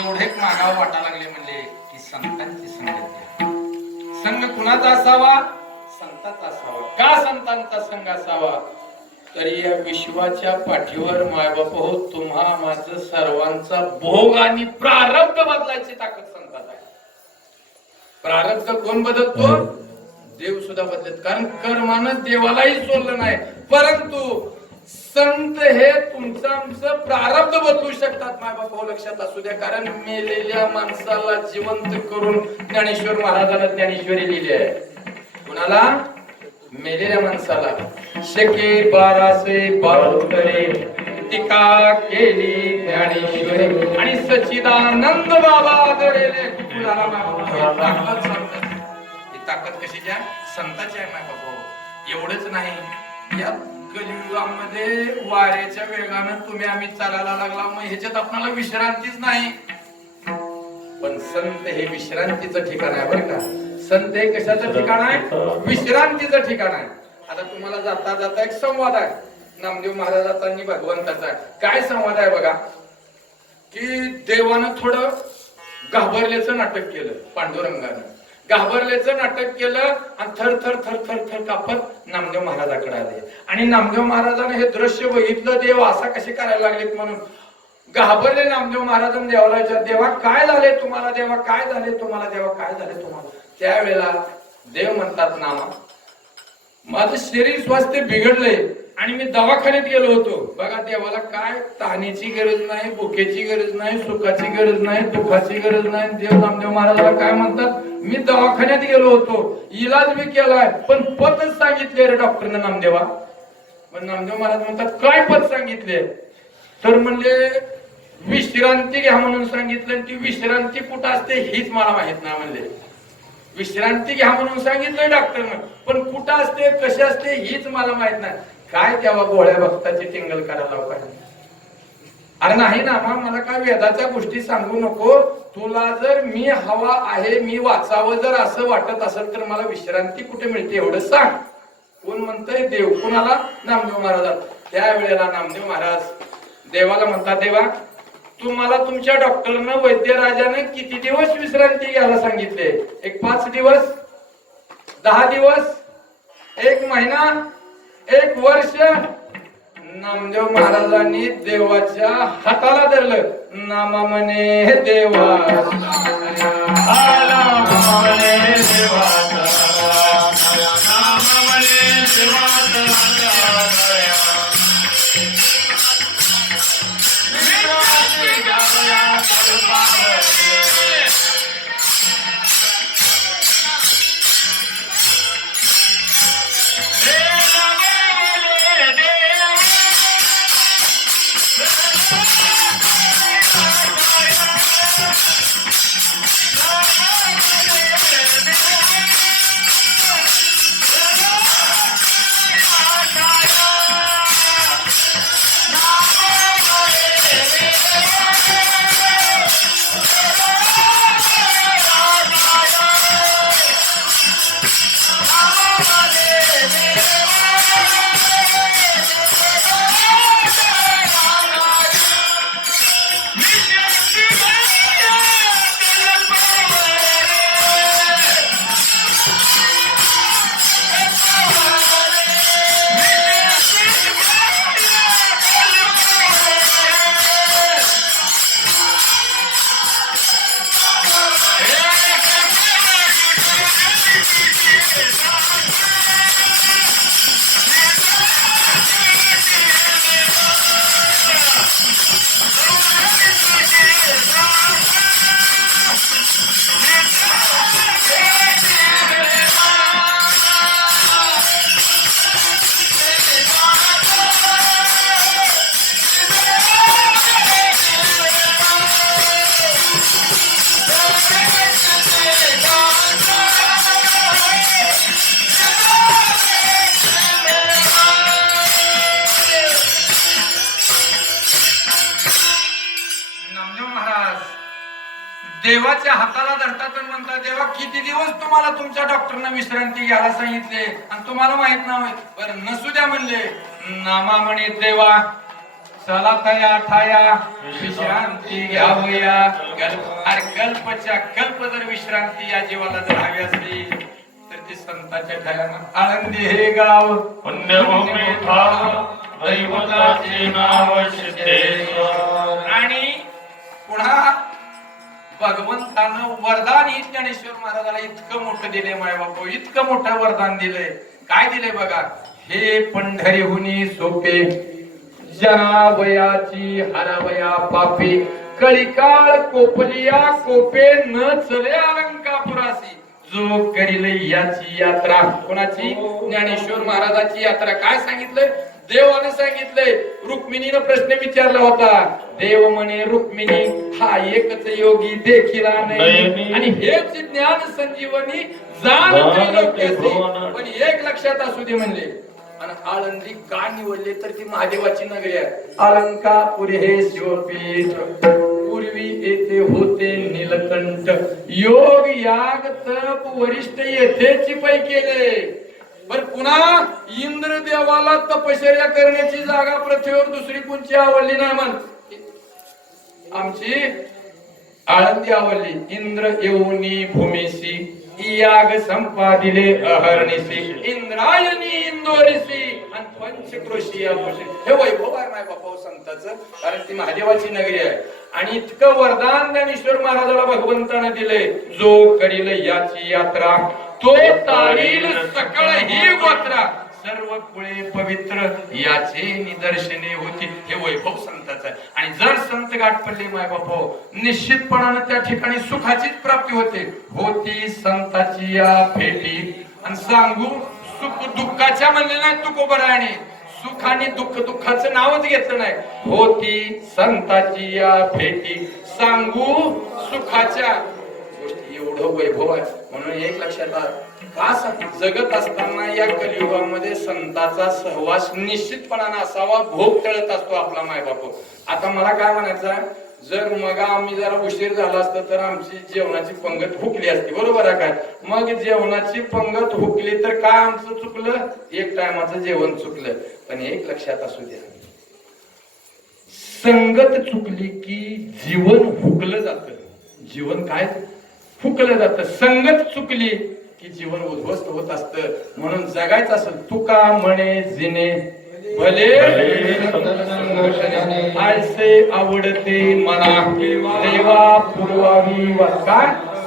एवढेच मागाव वाटा लागले म्हणले की संतांची संगत घ्या. संघ कुणाचा असावा? संतांचा असावा. का संतांचा संघ असावा? तर या विश्वाच्या पाठीवर मायबाप हो तुम्हा माझं सर्वांचा भोग आणि प्रारब्ध बदलायची ताकद संतात आहे. प्रारब्ध कोण बदलतो? देव सुद्धा बदलत. कारण कर्मानं देवालाही सोडलं नाही, परंतु संत हे तुमचं आमचं प्रारब्ध बदलू शकतात. मायबाप हो लक्षात असू द्या. कारण मेलेल्या माणसाला जिवंत करून ज्ञानेश्वर महाराजांना ज्ञानेश्वरी लिहिली आहे. कुणाला? मेलेल्या माणसाला. शके 1212 करे टीका केली ज्ञानेश्वरी आणि सच्चिदानंद बाबा आदरेले कुणाला ताकद सांगतात. ही ताकद कशीची आहे? संताची आहे माय बाबा. एवढंच नाही, या कलियुगामध्ये वाऱ्याच्या वेगानं तुम्ही आम्ही चालायला लागला, मग ह्याच्यात आपल्याला विश्रांतीच नाही. पण संत हे विश्रांतीचं ठिकाण आहे बरं का. संत हे कशाचं ठिकाण आहे? विश्रांतीचं ठिकाण आहे. आता तुम्हाला जाता जाता एक संवाद आहे नामदेव महाराजांचा आणि भगवंताचा. काय संवाद आहे बघा, की देवानं थोडं घाबरल्याचं नाटक केलं, पांडुरंगानं घाबरल्याचं नाटक केलं आणि थर थर थर थर थर कापत नामदेव महाराजाकडे आले. आणि नामदेव महाराजांनी हे दृश्य बघितलं, देव असा कसे करायला लागलेत म्हणून घाबरले नामदेव महाराजांनी देवाला विचारले, देवा काय झाले तुम्हाला? देवा काय झाले तुम्हाला? देवा काय झाले तुम्हाला? त्यावेळेला देव म्हणतात, नामा माझं शरीर स्वास्थ्य बिघडलंय आणि मी दवाखान्यात गेलो होतो. बघा देवाला काय ताण्याची गरज नाही, भुकेची गरज नाही, सुखाची गरज नाही, दुःखाची गरज नाही. देव नामदेव महाराजाला काय म्हणतात, मी दवाखान्यात गेलो होतो, इलाज मी केलाय, पण पथच सांगितले रे डॉक्टरने नामदेवा. पण नामदेव महाराज म्हणतात, काय पथ सांगितले? तर म्हणले विश्रांती घ्या म्हणून सांगितलं. ती विश्रांती कुठं असते हीच मला माहित नाही म्हणले. विश्रांती घ्या म्हणून सांगितलं डॉक्टरनं, पण कुठं असते कशी असते हीच मला माहित नाही. काय तेव्हा गोळ्या भक्ताची टिंगल करायला लावू काय? अरे नाही ना, मला काय वेदाच्या गोष्टी सांगू नको. तुला जर मी हवा आहे, मी वाचावं जर असं वाटत असेल तर मला विश्रांती कुठे मिळते एवढं सांग. कोण म्हणतंय? देव. कुणाला? नामदेव महाराज. त्यावेळेला नामदेव महाराज देवाला म्हणतात, देवा तुम्हाला तुमच्या डॉक्टरनं वैद्यराजाने किती दिवस विश्रांती घ्यायला सांगितले? एक 5 दिवस, 10 दिवस, 1 महिना, 1 वर्ष? नामदेव महाराजांनी देवाच्या हाताला धरलं. नामा म्हणे देवा, देवाच्या हाताला धरतात आणि म्हणतात, देवा किती दिवस तुम्हाला तुमच्या डॉक्टरने विश्रांती घ्यायला सांगितले आणि तुम्हाला माहित नाही? बरं नसू द्या म्हणले. नामा म्हणे देवा, चला तया ठाया विश्रांती घ्यावया. अरे कल्पच्या कल्प जर विश्रांती या जीवाला जर हवी असली तर ती संतांच्या ठायानं आळंदी हे गाव पुण्यभूमी ठाव दैवताचे नाव सिद्धेश्वर. आणि पुन्हा भगवंतानं वरदान ही ज्ञानेश्वर महाराजाला इतकं मोठं दिले माय बापू, इतकं मोठं वरदान दिलंय. काय दिले बघा, हे पंढरीहुनी सोपे जनावयाची हरावया पापी कळिकाळ कोपलिया कोपे न चले अलंकापुरासी जो करील याची यात्रा. कोणाची? ज्ञानेश्वर महाराजाची यात्रा. काय सांगितलंय? देवाने सांगितलंय. रुक्मिणीनं प्रश्न विचारला होता. देव म्हणे रुक्मिणी हा एकच योगी देखील नाही आणि हेच ज्ञान संजीवनी जाण त्रैलोक्यासी. पण एक लक्षात असू दे म्हणले. आणि आळंदी का निवडले तर ती महादेवाची नगरी आहे. अलंकापुरी हे शिवपीठ. पूर्वी येथे होते नीलकंठ. योग याग तप वरिष्ठ येथेच पै केले. पण पुन्हा इंद्र देवाला तपश्चर्या करण्याची जागा पृथ्वीवर दुसरी कोणची आवडली नाही म्हण. आमची आळंदी आवडली. इंद्र येऊनी भूमीसी याग संपादिले अहर्निसी. इंद्रायणी इंदोरीसी आणि पंचक्रोशी. हे वैभव आहे माय बापा संतांचं. कारण ती महादेवाची नगरी आहे. आणि इतकं वरदान ज्ञानेश्वर महाराजाला भगवंतानं दिले. जो करील याची यात्रा तो तारील सकळ ही गोत्रा. सर्व कुळे पवित्र याचे निदर्शने होती. हे वैभव संतांचं आहे. आणि जर संत गाठ पडले माय बापा निश्चितपणानं त्या ठिकाणी सुखाचीच प्राप्ती होते. होती संताची या भेटी. आणि सांगू सुख दुःखाच्या म्हणले नाही तुकोबराने. सुख आणि दुःख दुःखाचं नावच घेतलं नाही. होती संताची या भेटी. सांगू सुखाच्या गोष्टी. एवढं वैभव आहे. म्हणून एक लक्षात आलं का जगत असताना या कलियुगामध्ये संतांचा सहवास निश्चितपणाने असावा. भोग तळत असतो आपला मायबाप. आता मला काय म्हणायचं, जर मग आम्ही जरा उशीर झाला असता तर आमची जेवणाची पंगत हुकली असती. बरोबर आहे काय? मग जेवणाची पंगत हुकली तर काय आमचं चुकलं? एक टायमाचं जेवण चुकलं. पण एक लक्षात असू द्या, संगत चुकली की जीवन हुकलं जातं. जीवन काय हुकलं जातं. संगत चुकली की जीवन उद्ध्वस्त होत असतं. म्हणून जगायचं असेल तुका म्हणे जिने भले आयसे आवडते मला देवा पूर्वावी वाचा.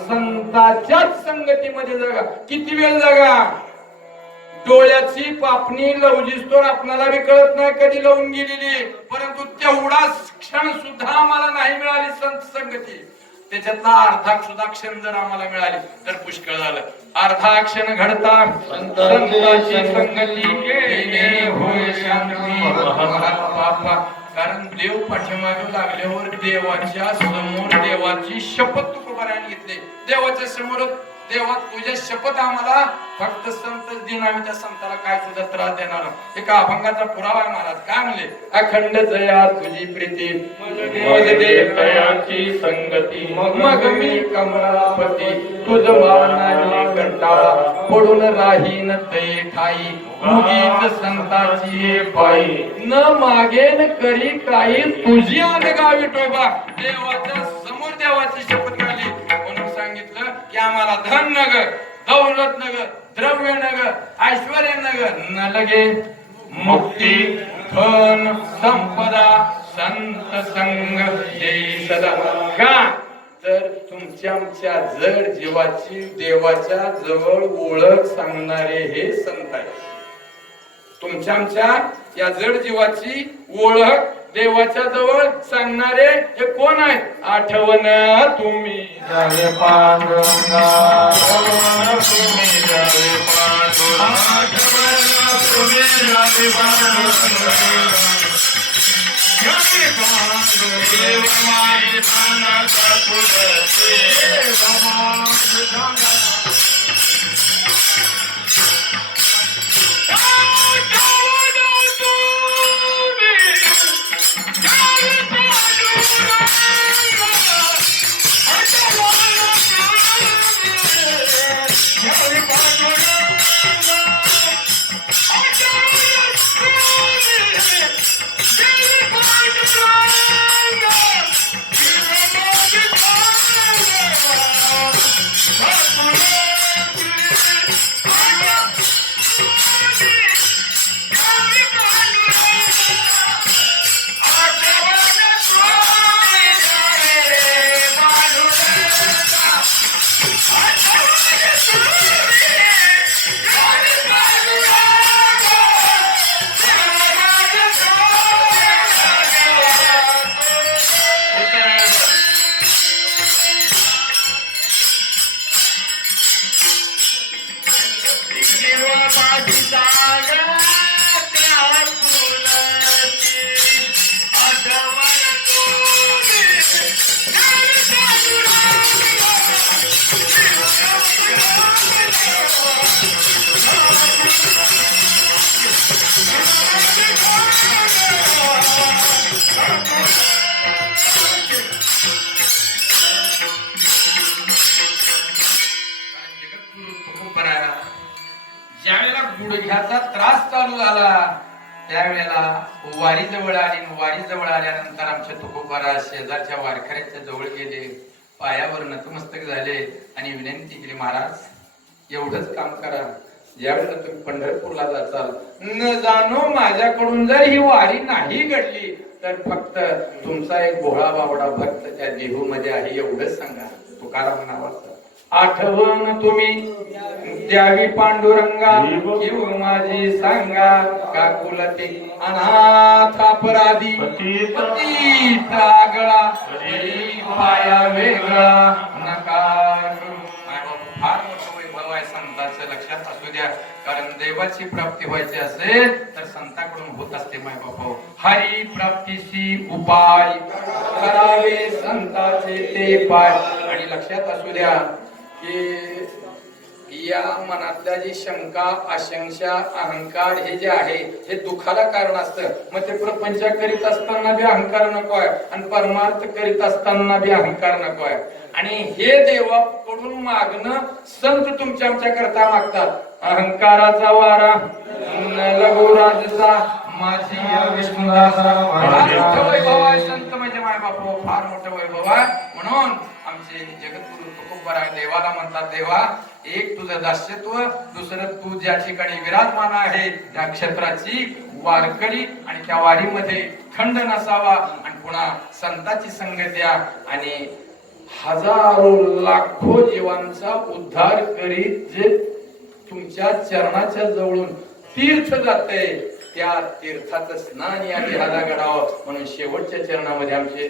संताच्याच संगतीमध्ये जगा. किती वेळ जगा? डोळ्याची पापणी लवजिस्तोर आपणाला बी कळत नाही कधी लावून गेलेली. परंतु तेवढा क्षण सुद्धा आम्हाला नाही मिळाली संत संगती. त्याच्यातला अर्धा सुद्धा क्षण जर आम्हाला मिळाली तर पुष्कळ झालं. अर्धा क्षण घडता संताची संगती होय शांती महात्मा. कारण देव पाठीमागे लागल्यावर देवाच्या समोर देवाची शपथ तुकोबाराने घेतली. देवाच्या समोर देवा तुझ्या शपथ आम्हाला फक्त संत दिन आम्ही त्या संताला काय सुद्धा त्रास देणार. एका अभंगाचा पुरावा आहे महाराज. काय म्हणले? अखंड जया तुझी प्रीती मग दे दयाची संगती. मग मी कमलापती तुझ मानाने कंटाळा पडून राहीन ते ठाई. मुगीच संताची पायी न मागेन करी काही तुझी अंगगावी टोबा. देवाच्या समोर देवाची शपथ घाली. म्हणून सांगितलं की आम्हाला धन नगर दौलत नगर द्रव्य नगर ऐश्वर्य नगर न लगे मुक्ती धन संपदा संत संग देई सदा. का तर तुमच्या आमच्या जड जीवाची देवाच्या जवळ ओळख सांगणारे हे संत आहेत. तुमच्या आमच्या या जड जीवाची ओळख देवाच्या जवळ सांगणारे हे कोण आहेत? आठवण तुम्ही जावे पांडुरंगा. आठवण तुम्ही जावे पांडुरंगा. आठवण तुम्ही जावे पांडुरंगा. जावे पांडुरंगा. माई पानाचा तुळशी समाज ज्यावेळेला गुडघ्याचा त्रास चालू झाला त्यावेळेला वारी जवळ आली. वारी जवळ आल्यानंतर आमचे तुकोबारा शेजारच्या वारकऱ्याच्या जवळ गेले, पायावर नतमस्तक झाले आणि विनंती केली, महाराज एवढंच काम करा, ज्यावेळेला तुम्ही पंढरपूरला जाचाल न जाणो माझ्याकडून जर ही वारी नाही घडली तर फक्त तुमचा एक भोळा बावडा भक्त त्या देहू मध्ये आहे एवढंच सांगा. तुकाराम नावाचा आठवण तुम्ही द्यावी पांडुरंगा, किंवा माझी सांगा का कुलते अनाथ अपराधी पतित आगळा पाया वेगळा नकार. फार मोठं वैभव आहे संतांचं, लक्षात असू द्या. कारण देवाची प्राप्ती व्हायची असेल तर संतांकडून होत असते माय बापा. हरी प्राप्तीशी उपाय करावे संताचे ते पाय. आणि लक्षात असू द्या की या मनातल्या जी शंका आशंका अहंकार हे जे आहे हे दुःखाला कारण असतं. मग ते प्रपंच करीत असताना बी अहंकार नको आहे आणि परमार्थ करीत असताना बी अहंकार नको आहे. आणि हे देवाकडून मागणं संत तुमच्या आमच्या करता मागतात. अहंकाराचा वारा लघुराजचा माझी विष्णुदासा. मोठं वैभव आहे संत म्हणजे माय बापू, फार मोठं वैभव आहे. म्हणून आमचे जगद्गुरु तुकोबारा देवाला म्हणतात, देवा एक तुझं दास्यत्व, दुसरं तू ज्या ठिकाणी विराजमान आहे त्या क्षेत्राची वारकरी आणि त्या वारीमध्ये खंड नसावा आणि पुन्हा संताची संगत द्या आणि हजारो लाखो जीवांचा उद्धार करीत जे तुमच्या चरणाच्या जवळून तीर्थ जाते त्या तीर्थाचं स्नान या देहाला घडावं म्हणून शेवटच्या चरणामध्ये आमचे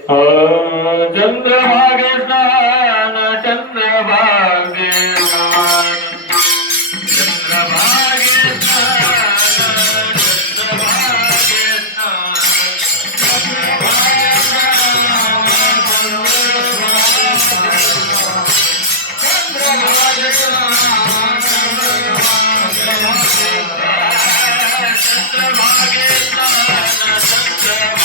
चंद्रभागे स्नान, चंद्रभागे स्नान, चंद्रभागे स्नान, चंद्रभागे स्नान, चंद्रभागे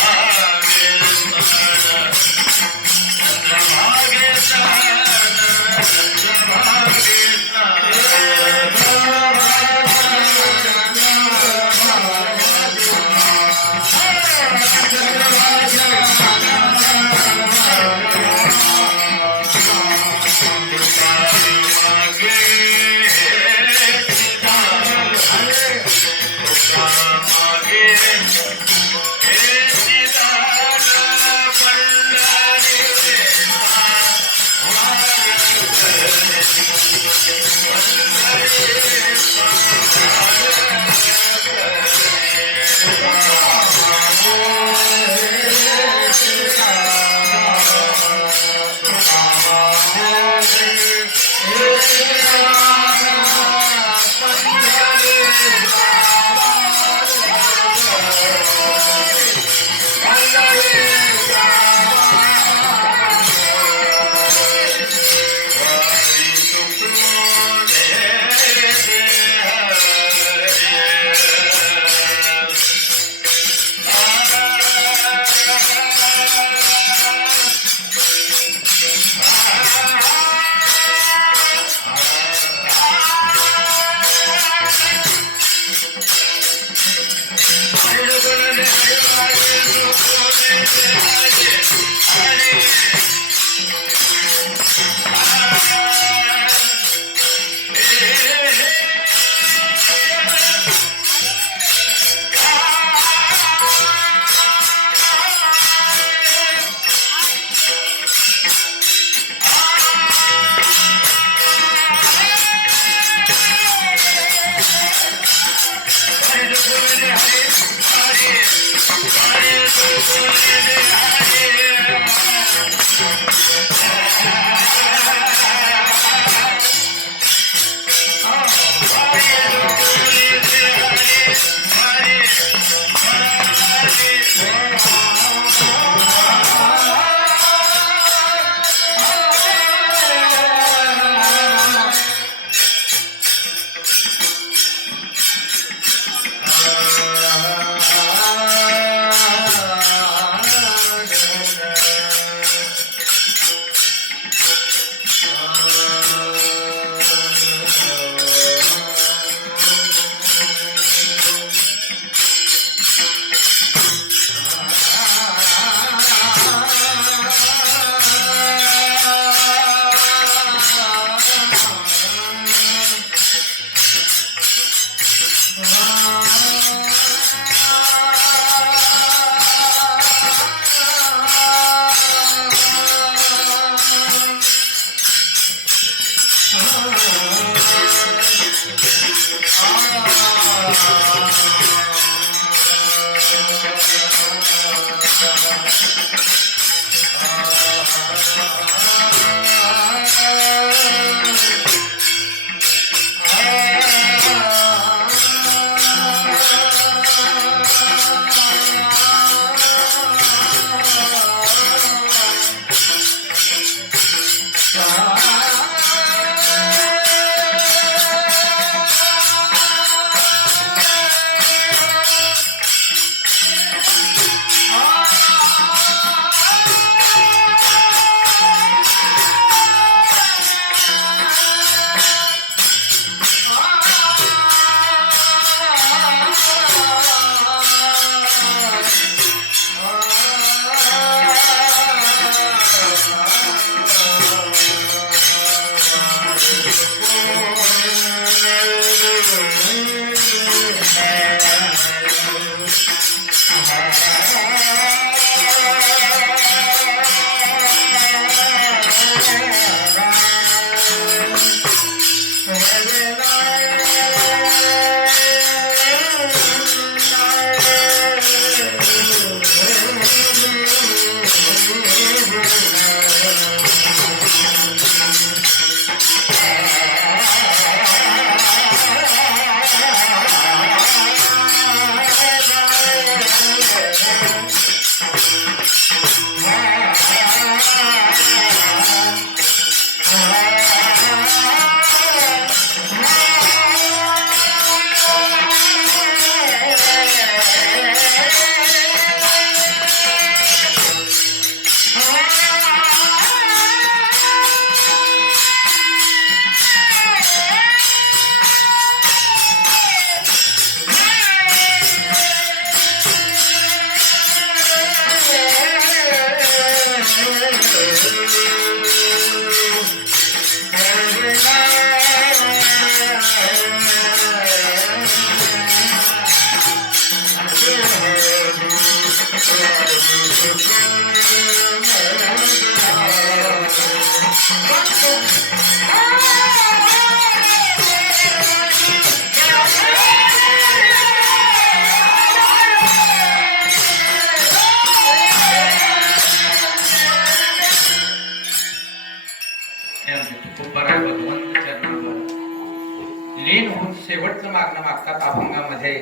मागणं मागतात अभंगामध्ये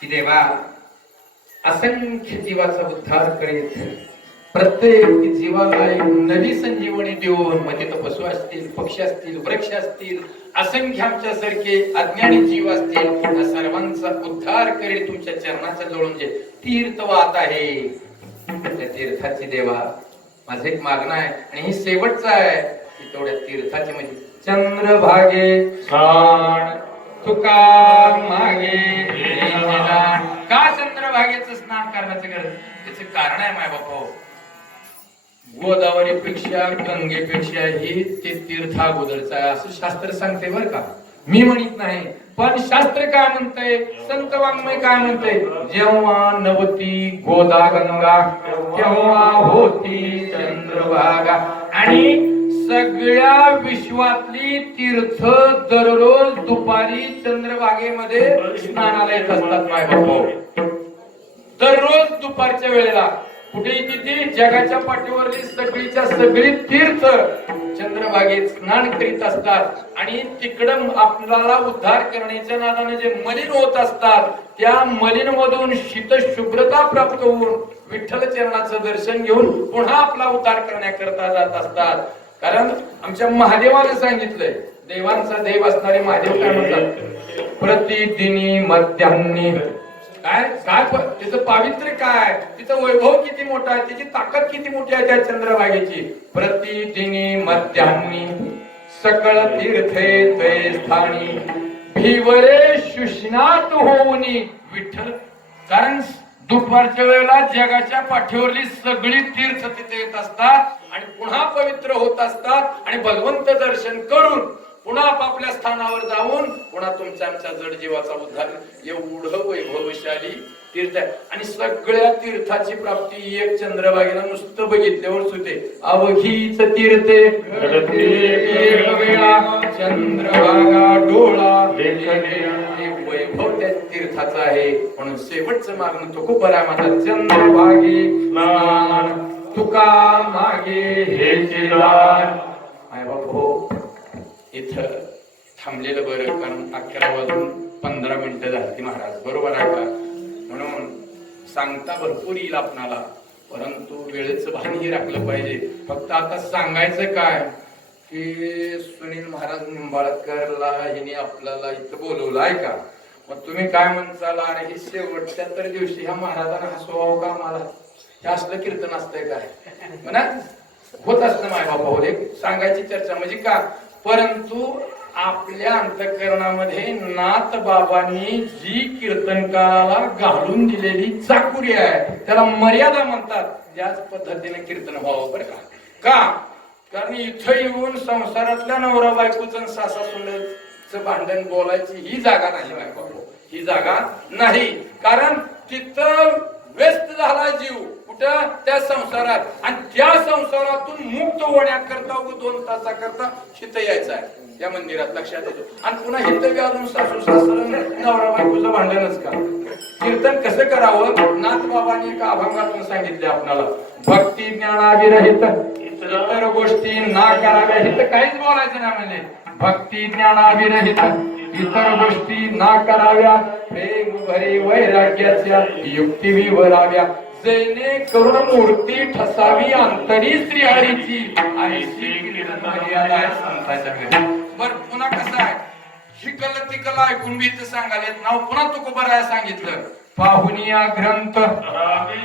की देवा असंख्य जीवाचा उद्धार करीत प्रत्येक जीवाला एक नवी संजीवनी देऊन मग तिथं पशु असतील, पक्षी असतील, वृक्ष असतील, असंख्य आमच्यासारखे अज्ञानी जीव असतील, या सर्वांचा उद्धार करीत तुमच्या चरणाच्या जवळून जे तीर्थ वाहत आहे त्या तीर्थाची देवा माझं एक मागणं आहे आणि ही शेवटचं आहे की तेवढ्या तीर्थाची म्हणजे चंद्रभागे स्नान तुका मागे का चंद्रभागेचं स्नान करण्याचं गरज त्याचं कारण आहे माय बापा गोदावरीपेक्षा गंगेपेक्षा ही ते तीर्थ अगोदरचं आहे असं शास्त्र सांगते बर का मी म्हणत नाही पण शास्त्र काय म्हणतंय संत वाङ्मय काय म्हणतंय जेव्हा नवती गोदा गंगा तेव्हा होती चंद्रभागा आणि सगळ्या विश्वातली तीर्थ दररोज दुपारी चंद्रभागेमध्ये स्नानाला येत असतात माय बापू दररोज दुपारच्या वेळेला कुठे तिथे जगाच्या पाठीवरली सगळीच्या सगळी तीर्थ चंद्रभागेत स्नान करीत असतात आणि तिकडं आपल्याला उद्धार करण्याच्या नादाने जे मलिन होत असतात त्या मलिन मधून शीतशुभ्रता प्राप्त होऊन विठ्ठल चरणाचं दर्शन घेऊन पुन्हा आपला उद्धार करण्याकरता जात असतात कारण आमच्या महादेवाने सांगितलंय देवांचा देव असणारे महादेव काय म्हणतात प्रतिदिनी मध्यान्नी काय काय तिचं पावित्र्य काय तिचं वैभव किती मोठा आहे तिची ताकद किती मोठी आहे त्या चंद्रभागेची प्रतिदिनी मध्यान्नी सकळ तीर्थे ते स्थानी भीवरे शुष्णात होऊनी विठ्ठल कारण दुपारच्या वेळेला जगाच्या पाठीवरली सगळी तीर्थ तिथे येत असतात आणि पुन्हा पवित्र होत असतात आणि भगवंत दर्शन करून पुन्हा आपापल्या स्थानावर जाऊन पुन्हा तुमच्या आमच्या जड जीवाचा उद्धार एवढं वैभवशाली तीर्थ आहे आणि सगळ्या तीर्थाची प्राप्ती एक चंद्रभागेला नुसतं बघितल्यावर होते अवघीच तीर्थे एक वेळा चंद्रभागा डोळा वैभव त्या तीर्थाचा आहे म्हणून शेवटचं मागणं तो खूप बरा माझा चंद्रभागे स्नान तुका मागे हे चिदान माय बापू इथं थांबलेलं बरं कारण 11 वाजून 15 झाली महाराज बरोबर आहे का म्हणून सांगता भरपूर येईल आपणाला परंतु वेळेचं भानही राखलं पाहिजे फक्त आता सांगायचं काय की सुनील महाराज निंबाळकरला हिने आपल्याला इथं बोलवलं आहे का मग तुम्ही काय म्हणताल अरे ही शेवटच्या तर दिवशी ह्या महाराजांना हसवावं का मला हे असलं कीर्तन असतंय काय म्हणा होत असतं माय बाबा सांगायची चर्चा म्हणजे का परंतु आपल्या अंतःकरणामध्ये नाथ बाबांनी जी कीर्तनकाराला घालून दिलेली चाकुरी आहे त्याला मर्यादा म्हणतात त्याच पद्धतीने कीर्तन व्हावं बरं का कारण इथं येऊन संसारातल्या नवरा बायकोचं सासा सुनेचं भांडण बोलायची ही जागा नाही बायको ही जागा नाही कारण तिथं व्यस्त झाला जीव कुठं त्या संसारात आणि त्या संसारातून मुक्त होण्याकरता 2 तासाकरता शित यायचं आहे या मंदिरात लक्षात येतो आणि पुन्हा हित अजून सासू सासर नवरा बायकोचं भांडणच का कीर्तन कसं करावं नाथ बाबांनी एका अभंगातून सांगितले आपल्याला भक्ती ज्ञानाविरहित इतर गोष्टी ना कराव्या हित काहीच बोलायचं नाही म्हणजे भक्ती ज्ञानाविरहित इतर गोष्टी ना कराव्या प्रेम भरी वैराग्याच्या युक्ती विवराव्या जेणे करून मूर्ती ठसावी अंतरी श्रीहरीची ऐशी मर्यादा आहे संतांच्या घरी बर पुन्हा कसं आहे शिकल तिकल ऐकून मी इथं सांगायला नाव पुन्हा तुकोबाराया सांगितलं पाहुनिया ग्रंथ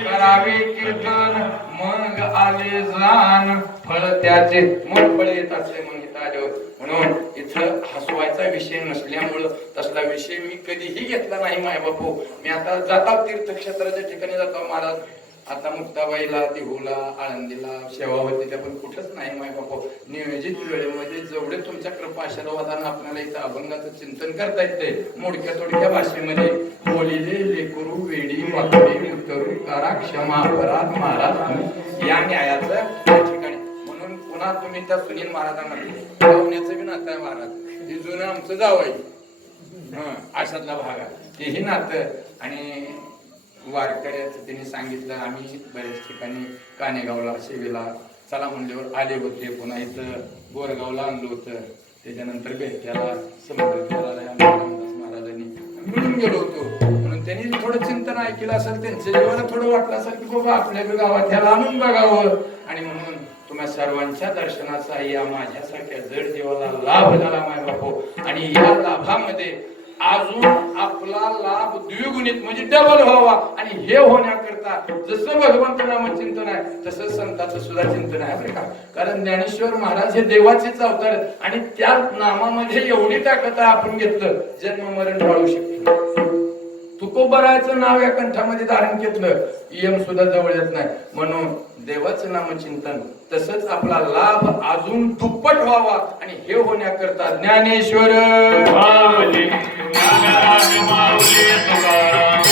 करावे कीर्तन मग आले जाण फळ त्याचे मग फळ येत असले मग इथं आल्यावर म्हणून इथं हसवायचा विषय नसल्यामुळं तसला विषय मी कधीही घेतला नाही माय बापू मी आता जाता तीर्थक्षेत्राच्या ठिकाणी जातो महाराज आता मुक्ताबाईला देहूला आळंदीला सेवावतीला पण कुठंच नाही माय बापू नियोजित वेळेमध्ये जेवढे तुमच्या कृपा आशीर्वादानं आपल्याला इथं अभंगाचं चिंतन करता येते मोडक्या तोडक्या भाषेमध्ये बोलिले लेकरू वेडी वाकडी उतरू करा क्षमा अपराध महाराज या न्यायाचं या ठिकाणी म्हणून पुन्हा तुम्ही त्या सुनील महाराजांना लावण्याचं बी नातं आहे महाराज हे जुनं आमचं जावं अशातला भाग आहे तेही नातं आणि वारकऱ्याचं त्यांनी सांगितलं आम्ही बऱ्याच ठिकाणी कानेगावला सेवेला चला म्हणल्यावर आले होते पुन्हा इथं बोरगावला आणलं होतं त्याच्यानंतर बेट्याला समुद्र किनाऱ्याला आम्ही रामदास महाराजांनी मिळून गेलो होतो. म्हणून त्यांनी थोडं चिंतन ऐकलं असेल, त्यांच्या जीवाला थोडं वाटलं असेल की बाबा आपल्या बी गावात ह्याला आणून बघावं, आणि म्हणून तुम्हा सर्वांच्या दर्शनाचा या माझ्यासारख्या जड जीवाला लाभ झाला माय बापू. आणि या लाभामध्ये अजून आपला लाभ द्विगुणित म्हणजे डबल व्हावा, आणि हे होण्याकरता जसं भगवंत नामचिंतन आहे तसं संतांचं सुद्धा चिंतन आहे बरं का. कारण ज्ञानेश्वर महाराज हे देवाचेच अवतार, आणि त्या नामामध्ये एवढी ताकद आपण घेतलं जन्म मरण टाळू शकतो. तुकोबरायचं नाव या कंठामध्ये धारण घेतलं, यम सुद्धा जवळ येत नाही. म्हणून देवाचं नामचिंतन तसंच आपला लाभ अजून दुप्पट व्हावा, आणि हे होण्याकरता ज्ञानेश्वर माऊली नागराज माऊली तुकाराम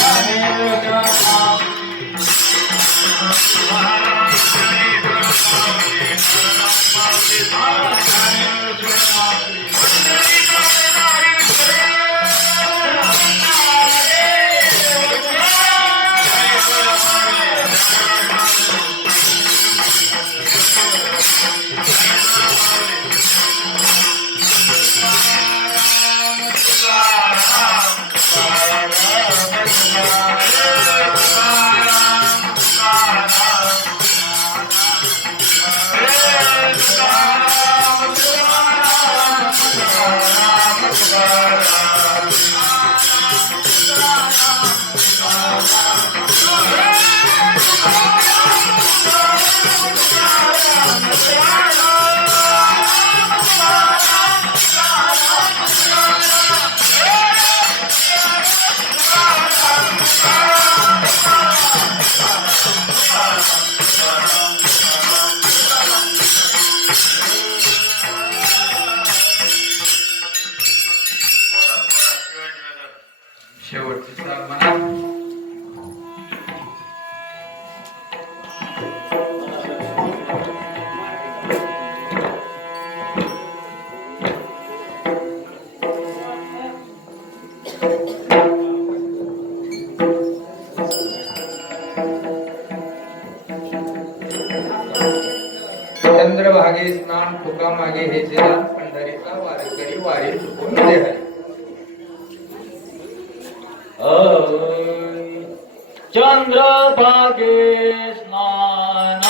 शेवटची चाल म्हणा. चंद्रभागे स्नान तुका मागे हे जिरान पंढरीचा वारकरी वारी चुकून मध्ये आहे. चंद्रभागे स्नान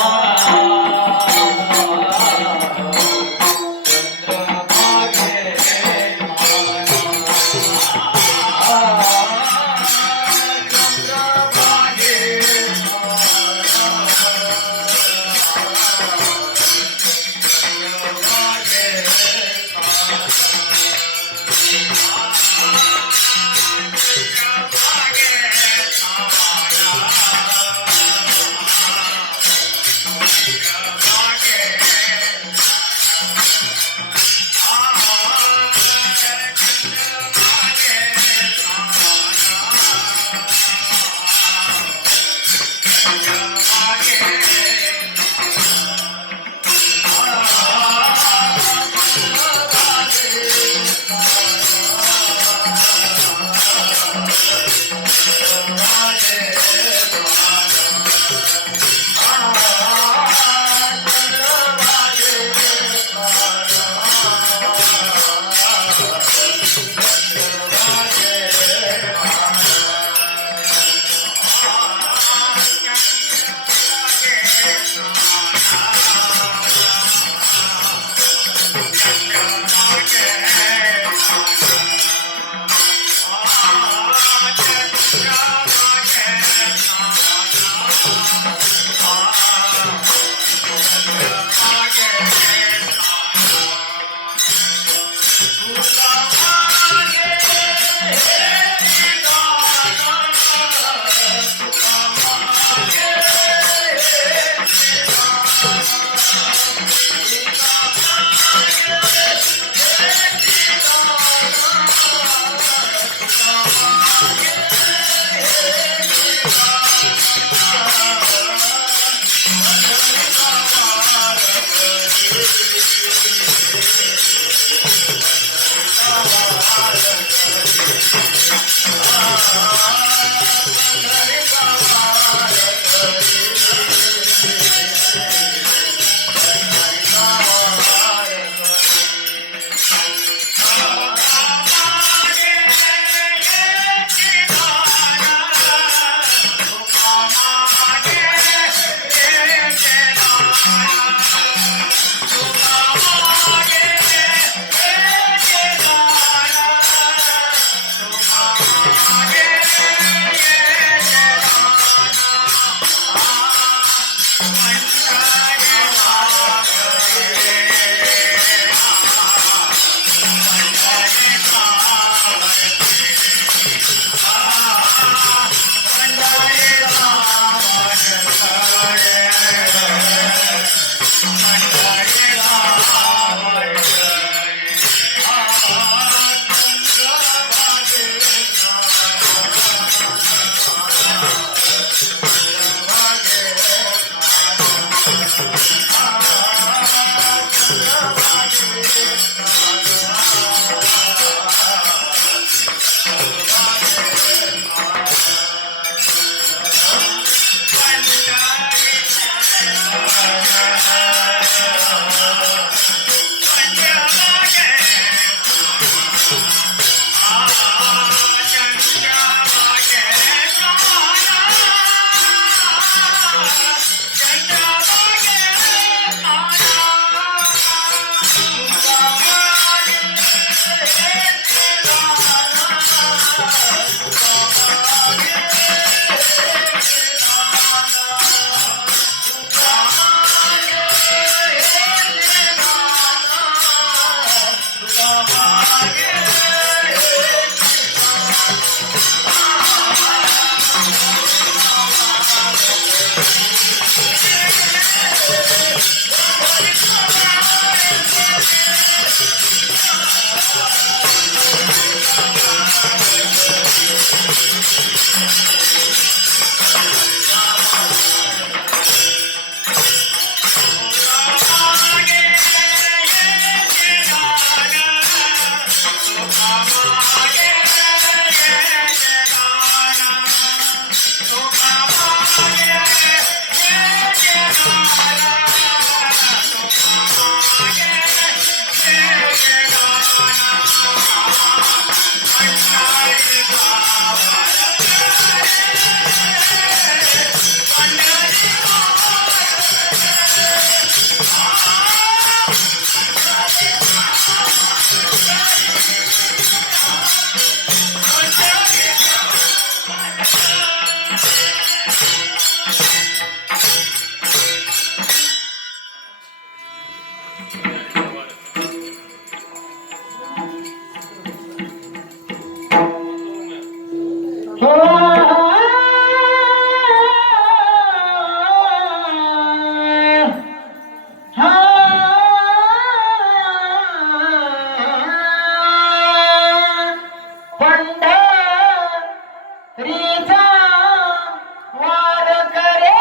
पंढरीचा वार करे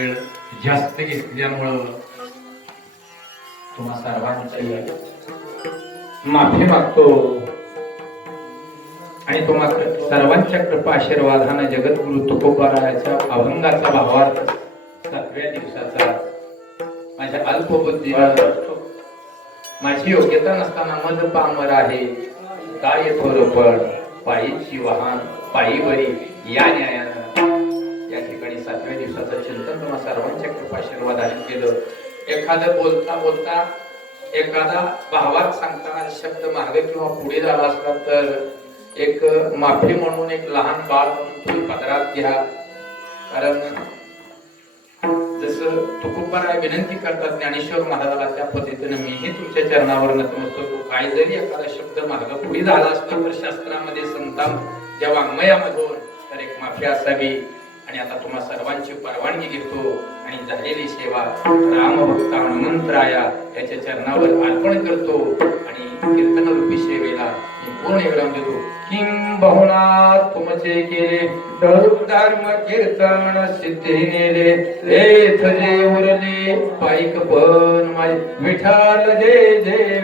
वेळ जास्त घेतल्यामुळं तुम्हा सर्वांची माफी मागतो आणि तुम्हा सर्वांच्या कृपा आशीर्वादानं जगद्गुरु तुकोबारायाच्या अभंगाचा भावार्थ 7व्या दिवसाचा माझ्या अल्पबुद्धीनं माझी योग्यता नसताना मज पामर आहे काय थोरपण पायीची वाहन पायी बरी या न्यायानं या ठिकाणी 7व्या दिवसाचं चिंतन तुम्हा सर्वांच्या कृपा आशीर्वादाने केलं. एखादं बोलता बोलता एखादा भावात सांगताना शब्द मागे किंवा पुढे झाला असला तर एक माफी म्हणून एक लहान बाळ म्हणून तुम्ही पदरात घ्या. कारण जसं तुकोबाराय विनंती करतात ज्ञानेश्वर महाराजाला त्या पद्धतीने मीही तुमच्या चरणावर नतमस्तक. काही जरी एखादा शब्द मार्ग पुढे झाला असतो तर शास्त्रामध्ये संतां ज्या वाङ्मयामधून तर एक माफी असावी. आणि आता तुम्हा सर्वांची परवानगी घेतो आणि झालेली सेवा रामभक्त हनुमंतराया याच्या चरणावर अर्पण करतो आणि कीर्तन रूपी सेवेला मी पूर्ण विराम देतो. किं बहुना तुमचे केले धर्म कीर्तन सिद्धी नेले लेथ जे उरले पाईक पण माझे विठाल जय जय